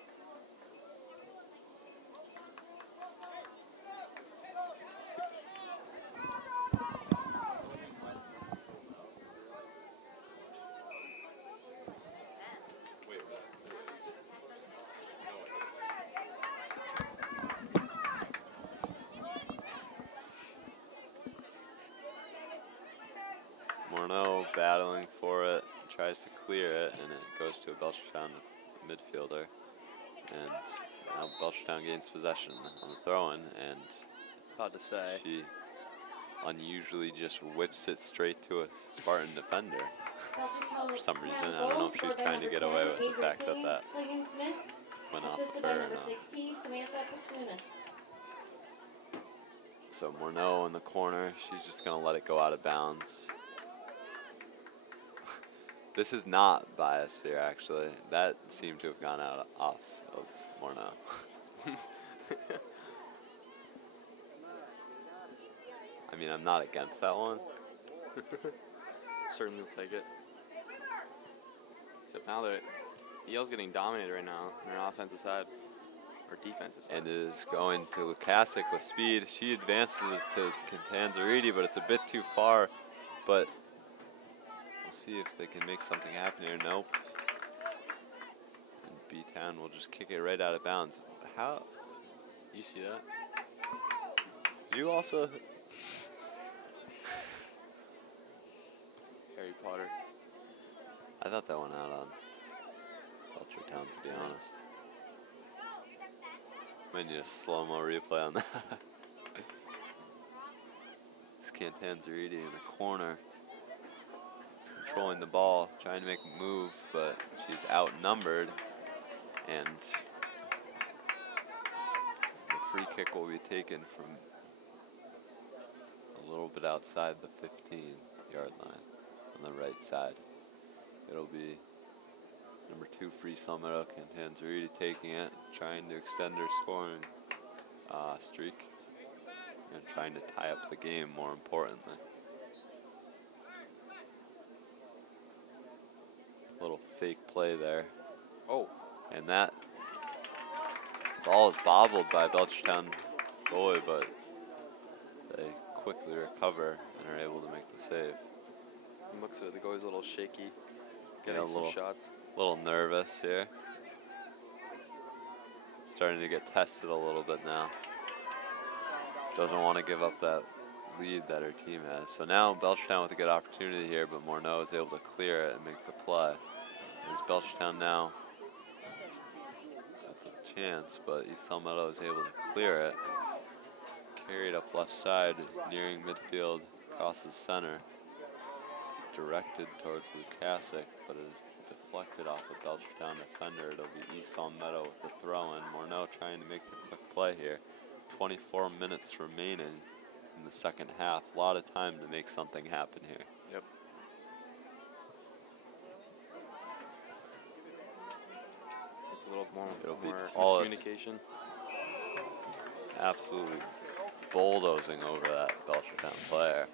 Morneau battling for it, tries to clear it, and it goes to a Belchertown midfielder. And now Belchertown gains possession on the throw-in, and About to say. she unusually just whips it straight to a Spartan defender. For some reason, I don't know if she was trying to get away with the fact that that went off Assisted her by or number not. 16, Samantha Kukunis. So Morneau in the corner, she's just gonna let it go out of bounds. This is not biased here, actually. That seemed to have gone out off of Morneau. I mean, I'm not against that one. Certainly will take it. Except now that EL's getting dominated right now on their offensive side. Or defensive side. And it is going to Lukasic with speed. She advances it to Cantanzariti, but it's a bit too far. But we'll see if they can make something happen here. Nope. And B-Town will just kick it right out of bounds. How? You see that? You also? Harry Potter. I thought that went out on Belchertown, to be honest. Might need a slow-mo replay on that. It's Cantanzariti in the corner, controlling the ball, trying to make a move, but she's outnumbered, and the free kick will be taken from a little bit outside the 15-yard line on the right side. It'll be number 2 Free Summit, Cantanzariti taking it, trying to extend her scoring streak, and trying to tie up the game, more importantly. Little fake play there. Oh. And that ball is bobbled by Belchertown goalie, but they quickly recover and are able to make the save. It looks like the goalie's a little shaky. Yeah, Getting a some little- shots. A little nervous here. Starting to get tested a little bit now. Doesn't want to give up that lead that her team has. So now Belchertown with a good opportunity here, but Morneau is able to clear it and make the play. It's Belchertown now at the chance, but East Salmetto is able to clear it. Carried up left side, nearing midfield, crosses center. Directed towards Lukasic, but is deflected off a Belchertown defender. It'll be East Salmetto with the throw-in. Morneau trying to make the quick play here. 24 minutes remaining in the second half. A lot of time to make something happen here. Yep. It's a little more miscommunication. Absolutely bulldozing over that Belchertown player.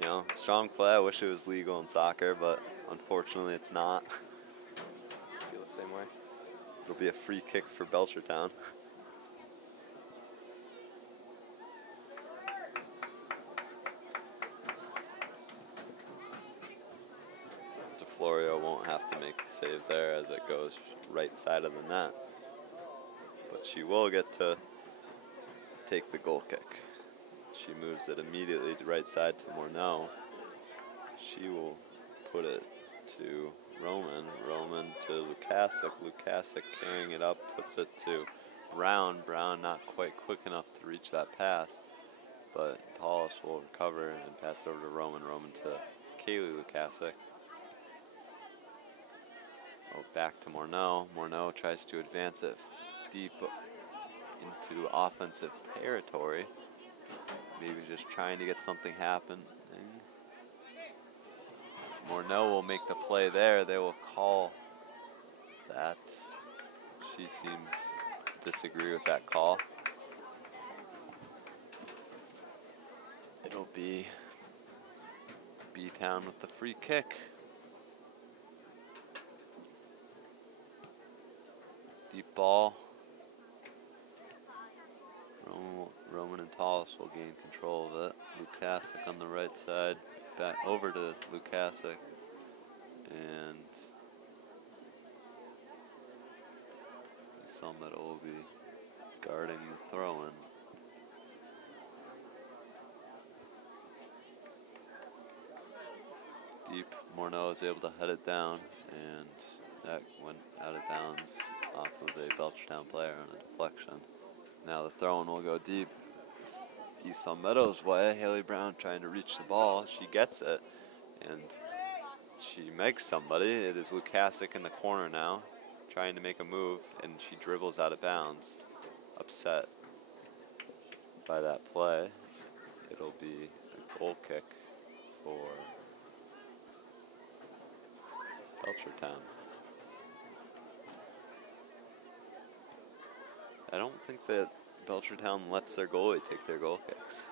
You know, strong play. I wish it was legal in soccer, but unfortunately it's not. I feel the same way. It'll be a free kick for Belchertown. Florio won't have to make the save there as it goes right side of the net. But she will get to take the goal kick. She moves it immediately to right side to Morneau. She will put it to Roman. Roman to Lukasic. Lukasic carrying it up, puts it to Brown. Brown not quite quick enough to reach that pass, but Tallis will recover and pass it over to Roman. Roman to Kaylee Lukasic. Oh, back to Morneau. Morneau tries to advance it deep into offensive territory. Maybe just trying to get something happening. Morneau will make the play there. They will call that. She seems to disagree with that call. It'll be B-Town with the free kick. Deep ball. Roman and Tallis will gain control of it. Lukasic on the right side. Back over to Lukasic. And Summit will be guarding the throw-in. Deep. Morneau is able to head it down, and that went out of bounds off of a Belchertown player on a deflection. Now the throw-in will go deep. East Long Meadows' way. Haley Brown trying to reach the ball. She gets it, and she makes somebody. It is Lukasic in the corner now, trying to make a move, and she dribbles out of bounds. Upset by that play. It'll be a goal kick for Belchertown. I don't think that Belchertown lets their goalie take their goal kicks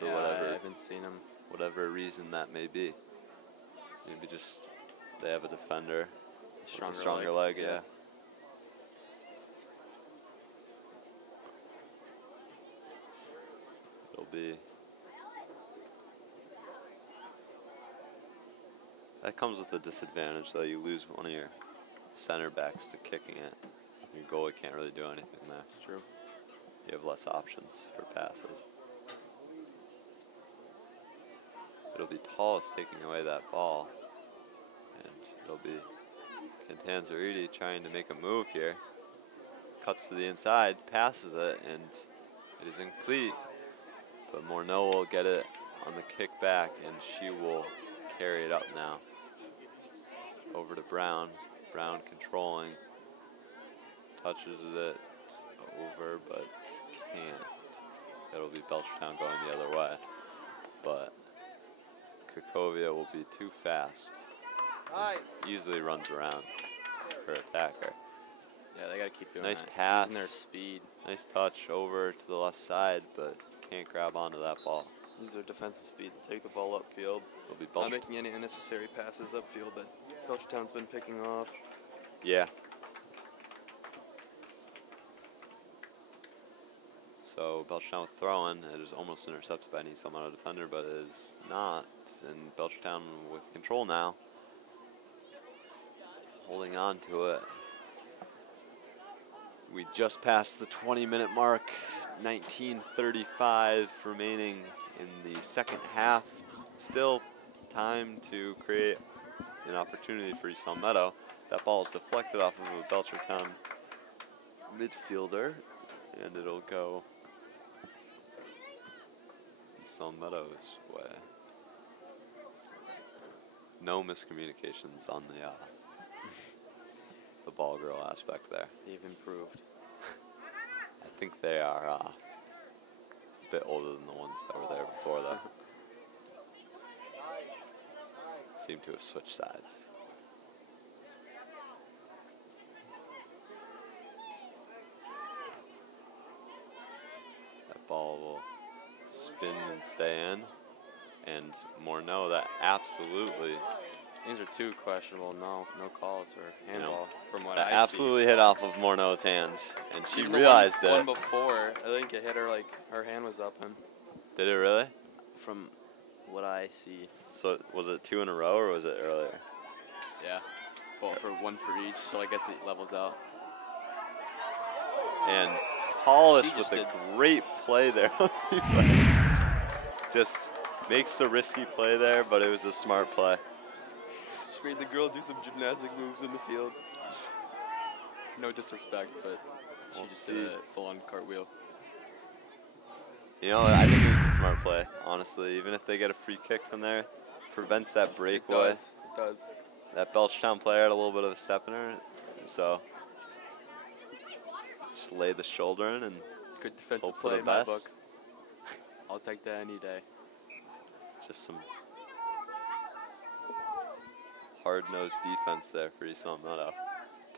for I haven't seen him. whatever reason that may be. Maybe just they have a defender, with a stronger leg, yeah. It'll be. That comes with a disadvantage, though. You lose one of your center backs to kicking it. Your goalie can't really do anything there. True. You have less options for passes. It'll be Tallis taking away that ball. And it'll be Cantanzariti trying to make a move here. Cuts to the inside, passes it, and it is incomplete. But Morneau will get it on the kick back, and she will carry it up now. Over to Brown. Brown controlling. Touches it over, but can't. It'll be Belchertown going the other way. But Krakovia will be too fast. Easily runs around her attacker. Yeah, they got to keep doing Nice that. pass. Using their speed. Nice touch over to the left side, but can't grab onto that ball. Use their defensive speed to take the ball upfield. It'll be Not Belchertown. making any unnecessary passes upfield that Belchertown's been picking off. Yeah. So Belchertown with throw-in. It is almost intercepted by an East Long Meadow defender, but it is not. And Belchertown with control now. Holding on to it. We just passed the 20-minute mark. 19:35 remaining in the second half. Still time to create an opportunity for East Long Meadow. That ball is deflected off of a Belchertown midfielder, and it'll go East Long Meadows' way. No miscommunications on the ball girl aspect there. They've improved. I think they are a bit older than the ones that were there before, though. Seem to have switched sides. That ball will spin and stay in. And Morneau, that absolutely, These are two questionable. No calls for handball from what that I absolutely see. hit off of Morneau's hand. And she Even the realized one it. before, I think it hit her like her hand was up and Did it really? from what I see. So was it two in a row or was it earlier? Yeah. Well, for one for each, so I guess it levels out. And Hollis She with just a did- great play there on defense. Just makes the risky play there, but it was a smart play. She made the girl do some gymnastic moves in the field. No disrespect, but she We'll just see. did a full-on cartwheel. You know, I think it was a smart play, honestly. Even if they get a free kick from there, prevents that It breakaway. does. It does. That Belchertown player had a little bit of a step in her, so just lay the shoulder in and Good defensive hope for play the in my best. book. I'll take that any day. Just some hard-nosed defense there for East Long Meadow.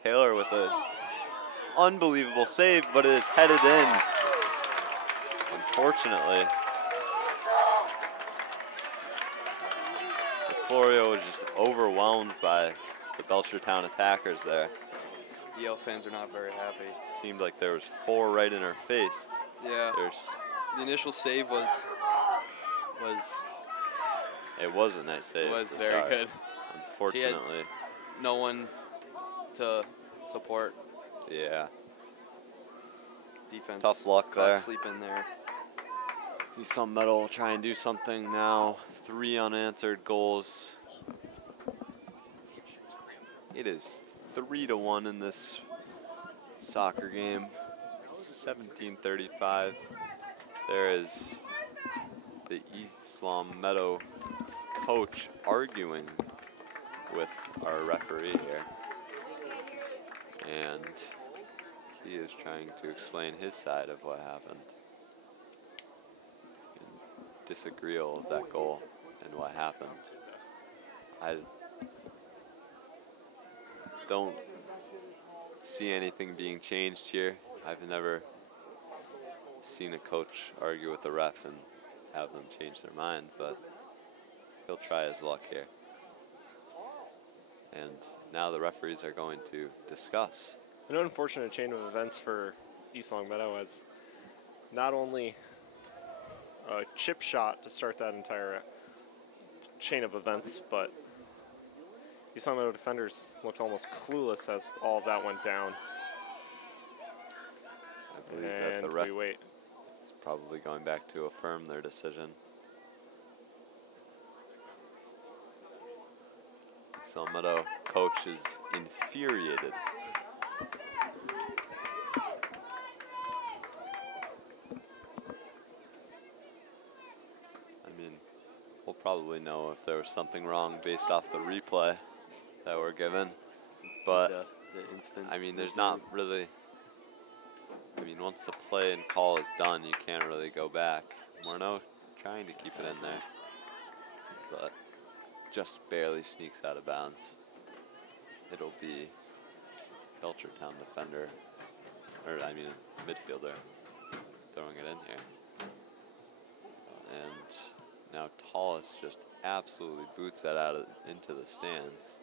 Taylor with a unbelievable save, but it is headed in. Unfortunately, Florio was just overwhelmed by the Belchertown attackers there. Yale fans are not very happy. Seemed like there was 4 right in her face. Yeah. There's, The initial save was it was a nice save. It was to very start. good. Unfortunately, no one to support. yeah. Defense. Tough luck caught there. sleeping there. East Long Meadow will try and do something now. 3 unanswered goals. It is 3-1 in this soccer game. 17:35. There is the East Long Meadow coach arguing with our referee here. And he is trying to explain his side of what happened. Disagreeal with that goal and what happened. I don't see anything being changed here. I've never seen a coach argue with the ref and have them change their mind, but he'll try his luck here. And now the referees are going to discuss. An unfortunate chain of events for East Long Meadow, as not only a chip shot to start that entire chain of events, but East Long Meadow defenders looked almost clueless as all of that went down. I believe that And the ref we wait. is probably going back to affirm their decision. East Meadow coach is infuriated. I mean, we'll probably know if there was something wrong based off the replay that we're given. But the instant. I mean, there's not really. I mean, once the play and call is done, you can't really go back. Morneau trying to keep it in there, but just barely sneaks out of bounds. It'll be Belchertown defender, or I mean midfielder, throwing it in here. And now Tallis just absolutely boots that out into the stands.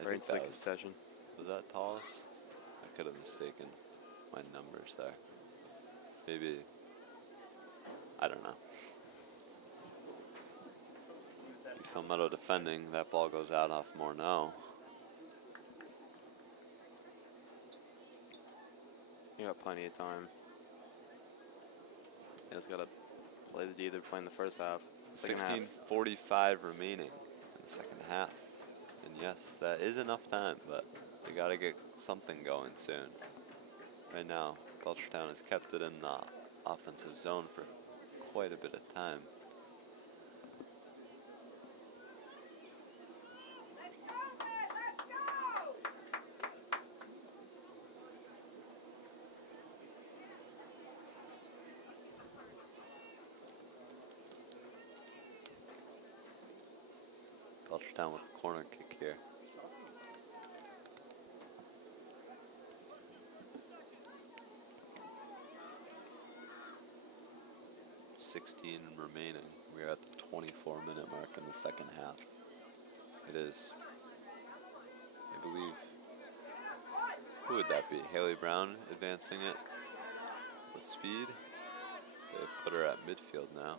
I Right think into the that was, concession. was that Tallis? I could have mistaken my numbers there. Maybe, I don't know. East Meadow defending, that ball goes out off Morneau. You got plenty of time. You just gotta play the D they're playing the first half. Second half. 16:45 remaining in the second half. And yes, that is enough time, but they gotta get something going soon. Right now, Belchertown has kept it in the offensive zone for quite a bit of time. Belchertown with a corner kick here. .16 remaining. We are at the 24-minute mark in the second half. It is, I believe, who would that be? Haley Brown advancing it with speed. They've put her at midfield now.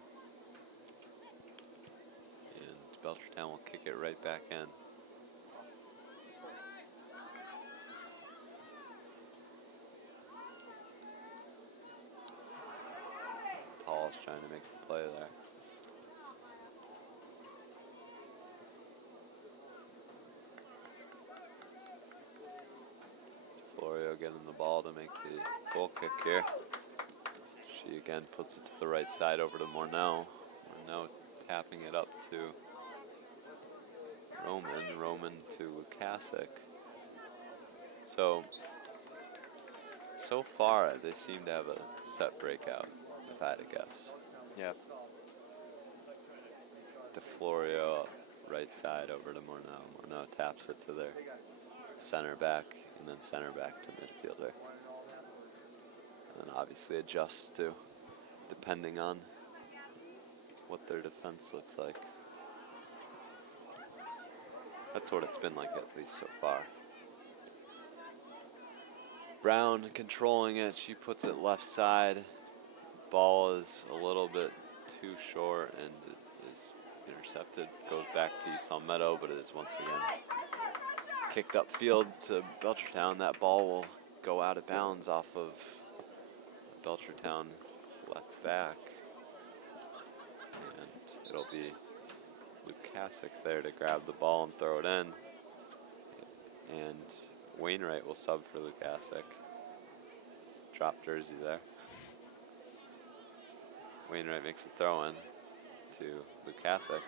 And Belchertown will kick it right back in. Tall's trying to make the play there. Florio getting the ball to make the goal kick here. She again puts it to the right side over to Morneau. Morneau tapping it up to Roman. Roman to Lukasic. So far, they seem to have a set breakout, if I had to guess. Yeah. DeFlorio, right side over to Morneau. Morneau taps it to their center back, and then center back to midfielder. And then obviously adjusts to, depending on what their defense looks like. That's what it's been like, at least so far. Brown controlling it. She puts it left side. Ball is a little bit too short and it is intercepted. Goes back to East Long Meadow, but it is once again kicked upfield to Belchertown. That ball will go out of bounds off of Belchertown left back. And it'll be Lukasic there to grab the ball and throw it in. And Wainwright will sub for Lukasic. Drop jersey there. Wainwright makes a throw in to Lukasic.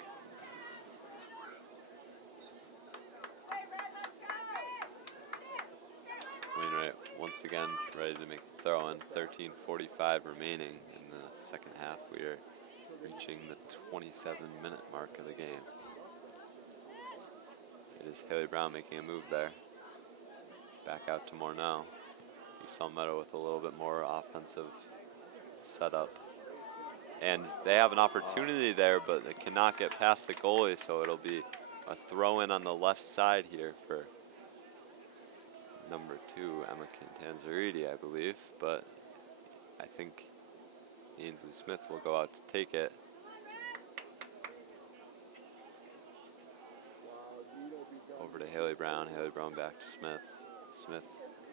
Wainwright once again ready to make the throw in. 13:45 remaining in the second half. We are reaching the 27-minute mark of the game. It is Haley Brown making a move there. Back out to Morneau. East Long Meadow with a little bit more offensive setup. And they have an opportunity there, but they cannot get past the goalie, so it'll be a throw in on the left side here for number 2, Emma Cantanzariti, I believe. But I think Ainsley Smith will go out to take it. Over to Haley Brown. Haley Brown back to Smith. Smith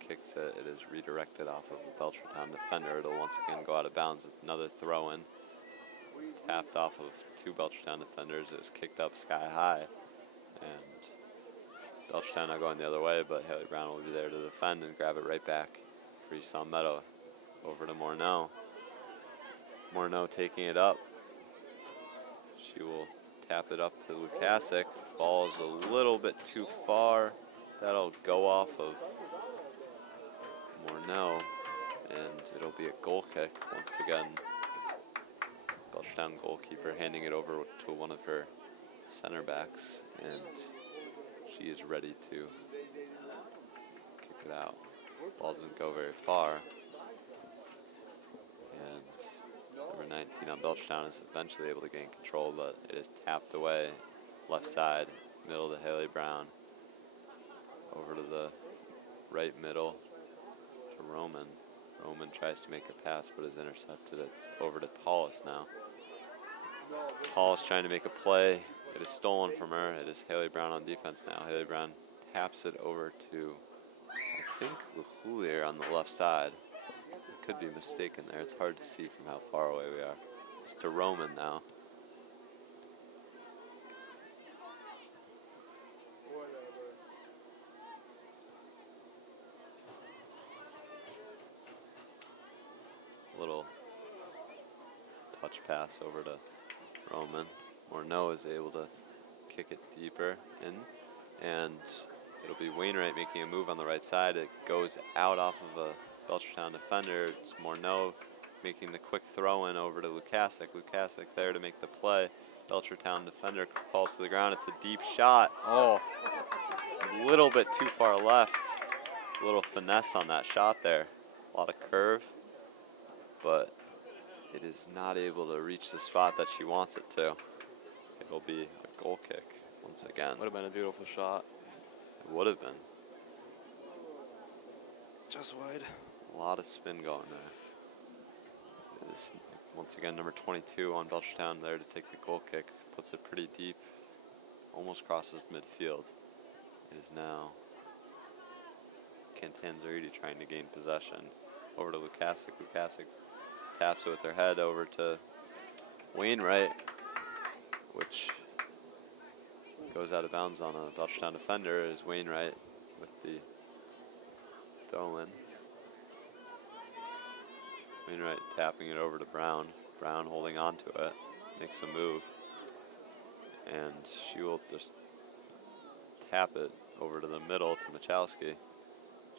kicks it. It is redirected off of the Belchertown defender. It'll once again go out of bounds with another throw in. Tapped off of 2 Belchertown defenders. It was kicked up sky high. And Belchertown now going the other way, but Haley Brown will be there to defend and grab it right back for East Long Meadow. Over to Morneau. Morneau taking it up. She will tap it up to Lukasic. Ball is a little bit too far. That'll go off of Morneau, and it'll be a goal kick once again. Belchertown goalkeeper handing it over to one of her center backs, and she is ready to kick it out. Ball doesn't go very far. And number 19 on Belchertown is eventually able to gain control, but it is tapped away. Left side, middle to Haley Brown. Over to the right middle to Roman. Roman tries to make a pass, but is intercepted. It's over to Tallis now. Tallis trying to make a play. It is stolen from her. It is Haley Brown on defense now. Haley Brown taps it over to, I think, LeHoulier on the left side. I could be mistaken there. It's hard to see from how far away we are. It's to Roman now. Little touch pass over to Roman. Morneau is able to kick it deeper in, and it'll be Wainwright making a move on the right side. It goes out off of a Belchertown defender. It's Morneau making the quick throw in over to Lukasic. Lukasic there to make the play. Belchertown defender falls to the ground. It's a deep shot. Oh, a little bit too far left. A little finesse on that shot there. A lot of curve, but it is not able to reach the spot that she wants it to. It'll be a goal kick once again. Would have been a beautiful shot. It would have been. Just wide. A lot of spin going there. It is once again number 22 on Belchertown there to take the goal kick. Puts it pretty deep. Almost crosses midfield. It is now Cantanzariti trying to gain possession. Over to Lukasic. Lukasic taps it with her head over to Wainwright, which goes out of bounds on a Belchertown defender, is Wainwright with the throw-in. Wainwright tapping it over to Brown. Brown holding on to it, makes a move, and she will just tap it over to the middle to Michalski.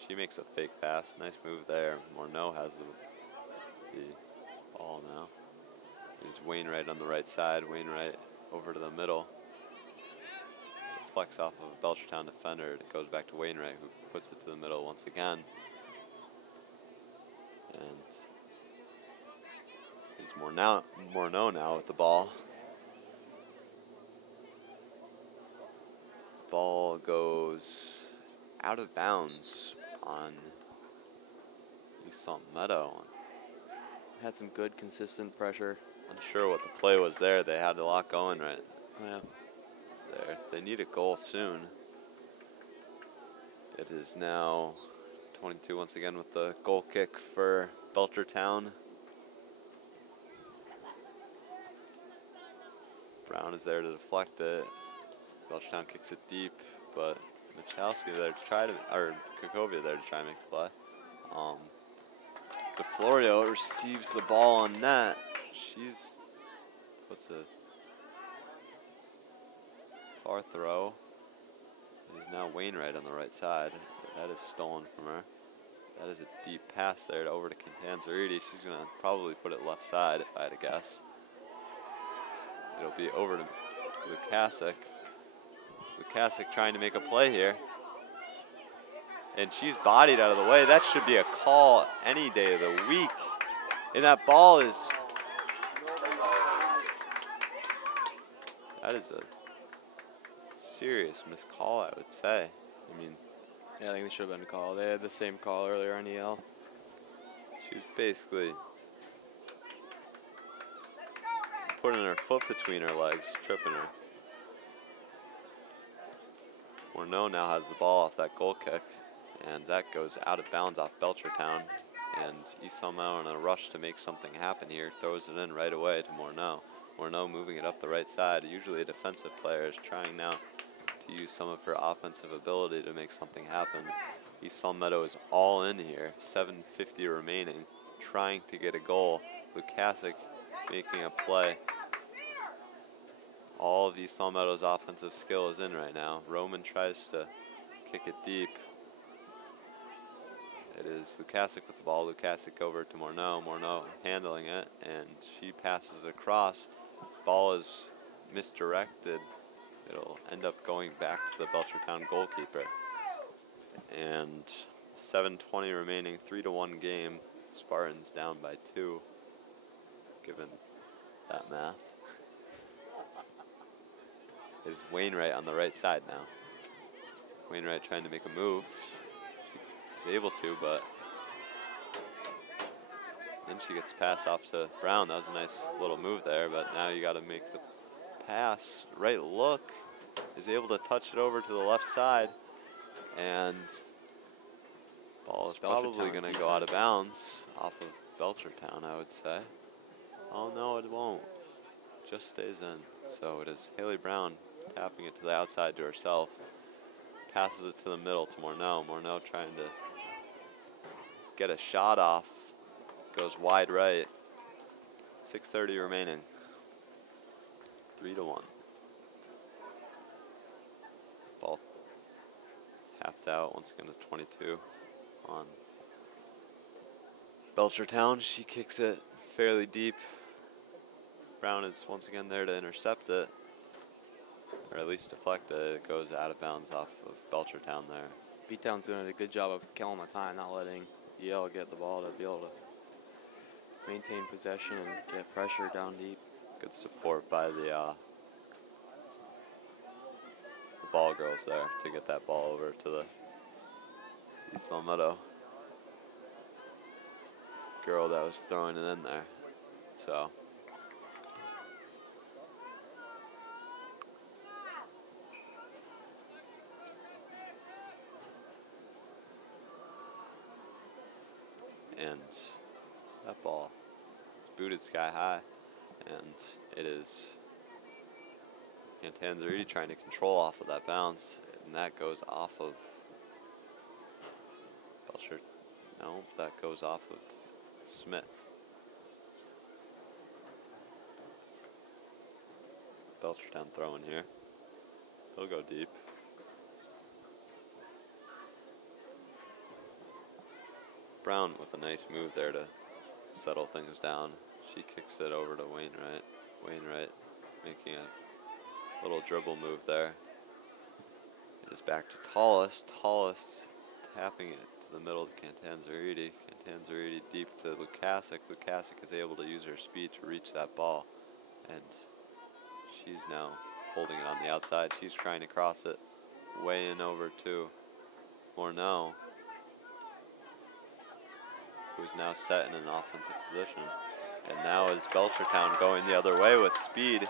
She makes a fake pass. Nice move there. Morneau has the ball now. There's Wainwright on the right side. Wainwright over to the middle. Deflects off of a Belchertown defender. It goes back to Wainwright, who puts it to the middle once again. And it's Morneau now with the ball. Ball goes out of bounds on East Salt Meadow. Had some good, consistent pressure. Unsure what the play was there. They had a lot going right Yeah. there. They need a goal soon. It is now 22 once again with the goal kick for Belchertown. Brown is there to deflect it. Belchertown kicks it deep, but Michalski there to try to, or Kukovia there to try and make the play. DeFlorio receives the ball on net. She's puts a far throw. It is now Wainwright on the right side. That is stolen from her. That is a deep pass there over to Cantanzariti. She's gonna probably put it left side if I had to guess. It'll be over to Lukasic. Lukasic trying to make a play here. And she's bodied out of the way. That should be a call any day of the week. And that ball is... That is a serious missed call, I would say. I mean... Yeah, I think they should have been a call. They had the same call earlier on EL. She was basically putting her foot between her legs, tripping her. Morneau now has the ball off that goal kick, and that goes out of bounds off Belchertown. And East Salmon in a rush to make something happen here, throws it in right away to Morneau. Morneau moving it up the right side. Usually a defensive player is trying now to use some of her offensive ability to make something happen. East Salmeadow is all in here, 7:50 remaining, trying to get a goal. Lukasic making a play. All of East Salmeadow's offensive skill is in right now. Roman tries to kick it deep. It is Lukasic with the ball. Lukasic over to Morneau. Morneau handling it, and she passes it across. Ball is misdirected. It'll end up going back to the Belchertown goalkeeper. And 7:20 remaining, 3-1 game. Spartans down by 2, given that math. It is Wainwright on the right side now. Wainwright trying to make a move. She's able to, but then she gets passed off to Brown. That was a nice little move there, but now you got to make the pass. Right look, is able to touch it over to the left side, and ball is probably going to go out of bounds off of Belchertown, I would say. Oh no, it won't. Just stays in. So it is Haley Brown tapping it to the outside to herself. Passes it to the middle to Morneau. Morneau trying to get a shot off. Goes wide right. 6:30 remaining. 3-1. Ball tapped out once again to 22 on Belchertown. She kicks it fairly deep. Brown is once again there to intercept it, or at least deflect it. It goes out of bounds off of Belchertown there. Beattown's doing a good job of killing the time, not letting EL get the ball to be able to maintain possession and get pressure down deep. Good support by the ball girls there to get that ball over to the East Salmeadow girl that was throwing it in there. So and that ball is booted sky high. And it is Cantanzariti trying to control off of that bounce, and that goes off of Belcher. No, that goes off of Smith. Belchertown throwing here. He'll go deep. Brown with a nice move there to settle things down. She kicks it over to Wainwright. Wainwright making a little dribble move there. It is back to Tallest. Tallest tapping it to the middle to Cantanzariti. Cantanzariti deep to Lukasic. Lukasic is able to use her speed to reach that ball. And she's now holding it on the outside. She's trying to cross it way in over to Morneau, who's now set in an offensive position. And now is Belchertown going the other way with speed.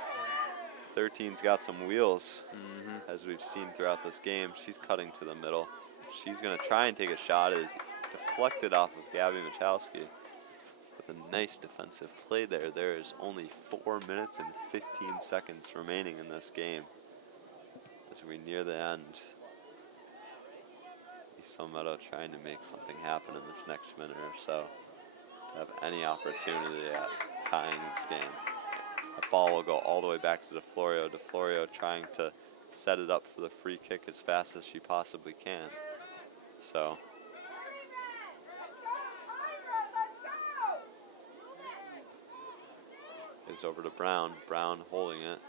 13's got some wheels, as we've seen throughout this game. She's cutting to the middle. She's going to try and take a shot. It is deflected off of Gabby Machowski with a nice defensive play there. There is only 4 minutes and 15 seconds remaining in this game as we near the end. Meadow trying to make something happen in this next minute or so to have any opportunity at tying this game. That ball will go all the way back to DeFlorio. DeFlorio trying to set it up for the free kick as fast as she possibly can. So it's over to Brown. Brown holding it.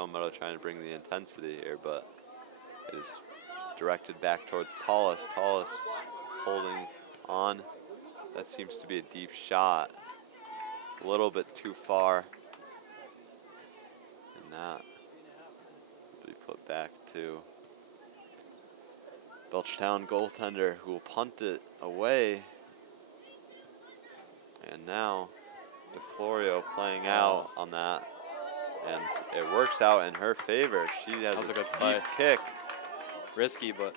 Meadow trying to bring the intensity here, but it is directed back towards Tallest. Tallest holding on. That seems to be a deep shot. A little bit too far. And that will be put back to Belchertown goaltender, who will punt it away. And now DeFlorio playing out on that. And it works out in her favor. She has a good deep kick. Risky, but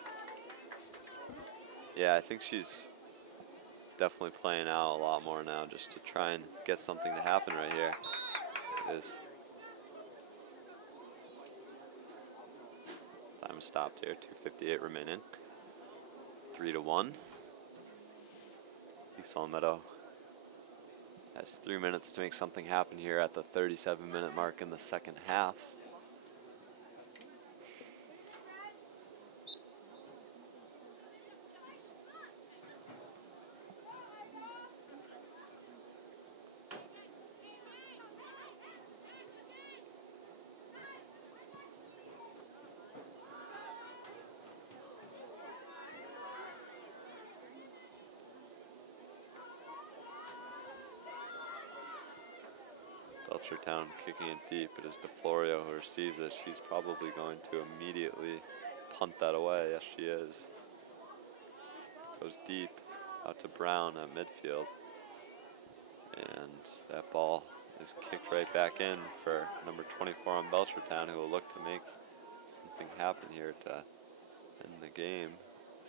yeah, I think she's definitely playing out a lot more now just to try and get something to happen right here. It is. Time stopped here, 2:58 remaining. 3-1. East Meadow has 3 minutes to make something happen here at the 37-minute mark in the second half. Belchertown kicking it deep. It is DeFlorio who receives it. She's probably going to immediately punt that away. Yes, she is. Goes deep out to Brown at midfield. And that ball is kicked right back in for number 24 on Belchertown, who will look to make something happen here to end the game.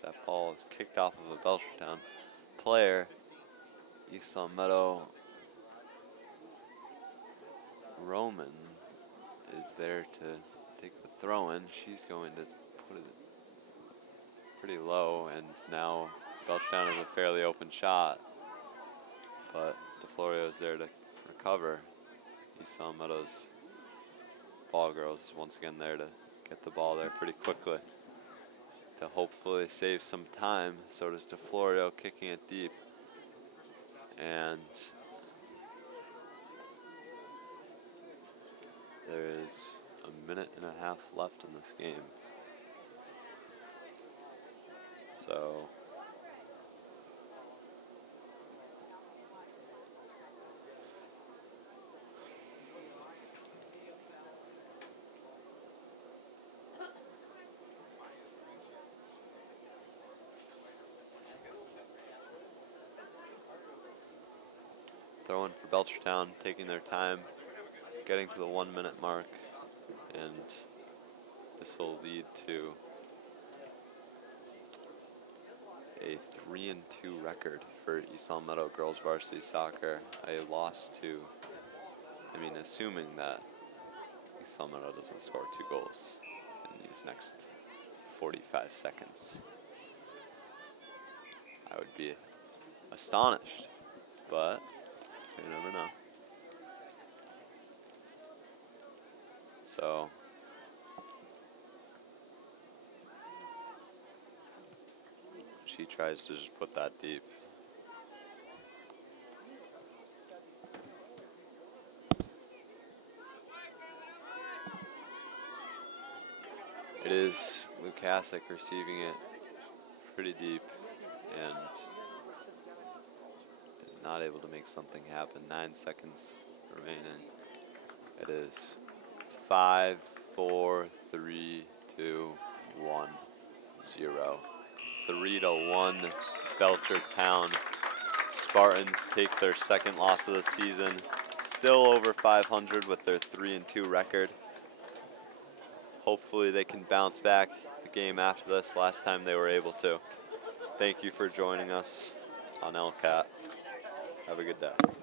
That ball is kicked off of a Belchertown player. East Meadow Roman is there to take the throw in. She's going to put it pretty low, and now Belchertown has a fairly open shot, but DeFlorio is there to recover. East Meadow's ball girls once again there to get the ball there pretty quickly to hopefully save some time. So does DeFlorio kicking it deep, and there is a minute and a half left in this game. So throwing for Belchertown, taking their time, getting to the 1 minute mark, and this will lead to a 3-2 record for East Long Meadow girls varsity soccer. A loss to, assuming that East Long Meadow doesn't score 2 goals in these next 45 seconds. I would be astonished, but you never know. So she tries to just put that deep. It is Lukasic receiving it pretty deep and not able to make something happen. 9 seconds remaining. It is 5, 4, 3, 2, 1, 0. 3-1 Belchertown. Spartans take their second loss of the season. Still over 500 with their 3-2 record. Hopefully they can bounce back the game after this. Last time they were able to. Thank you for joining us on LCAT. Have a good day.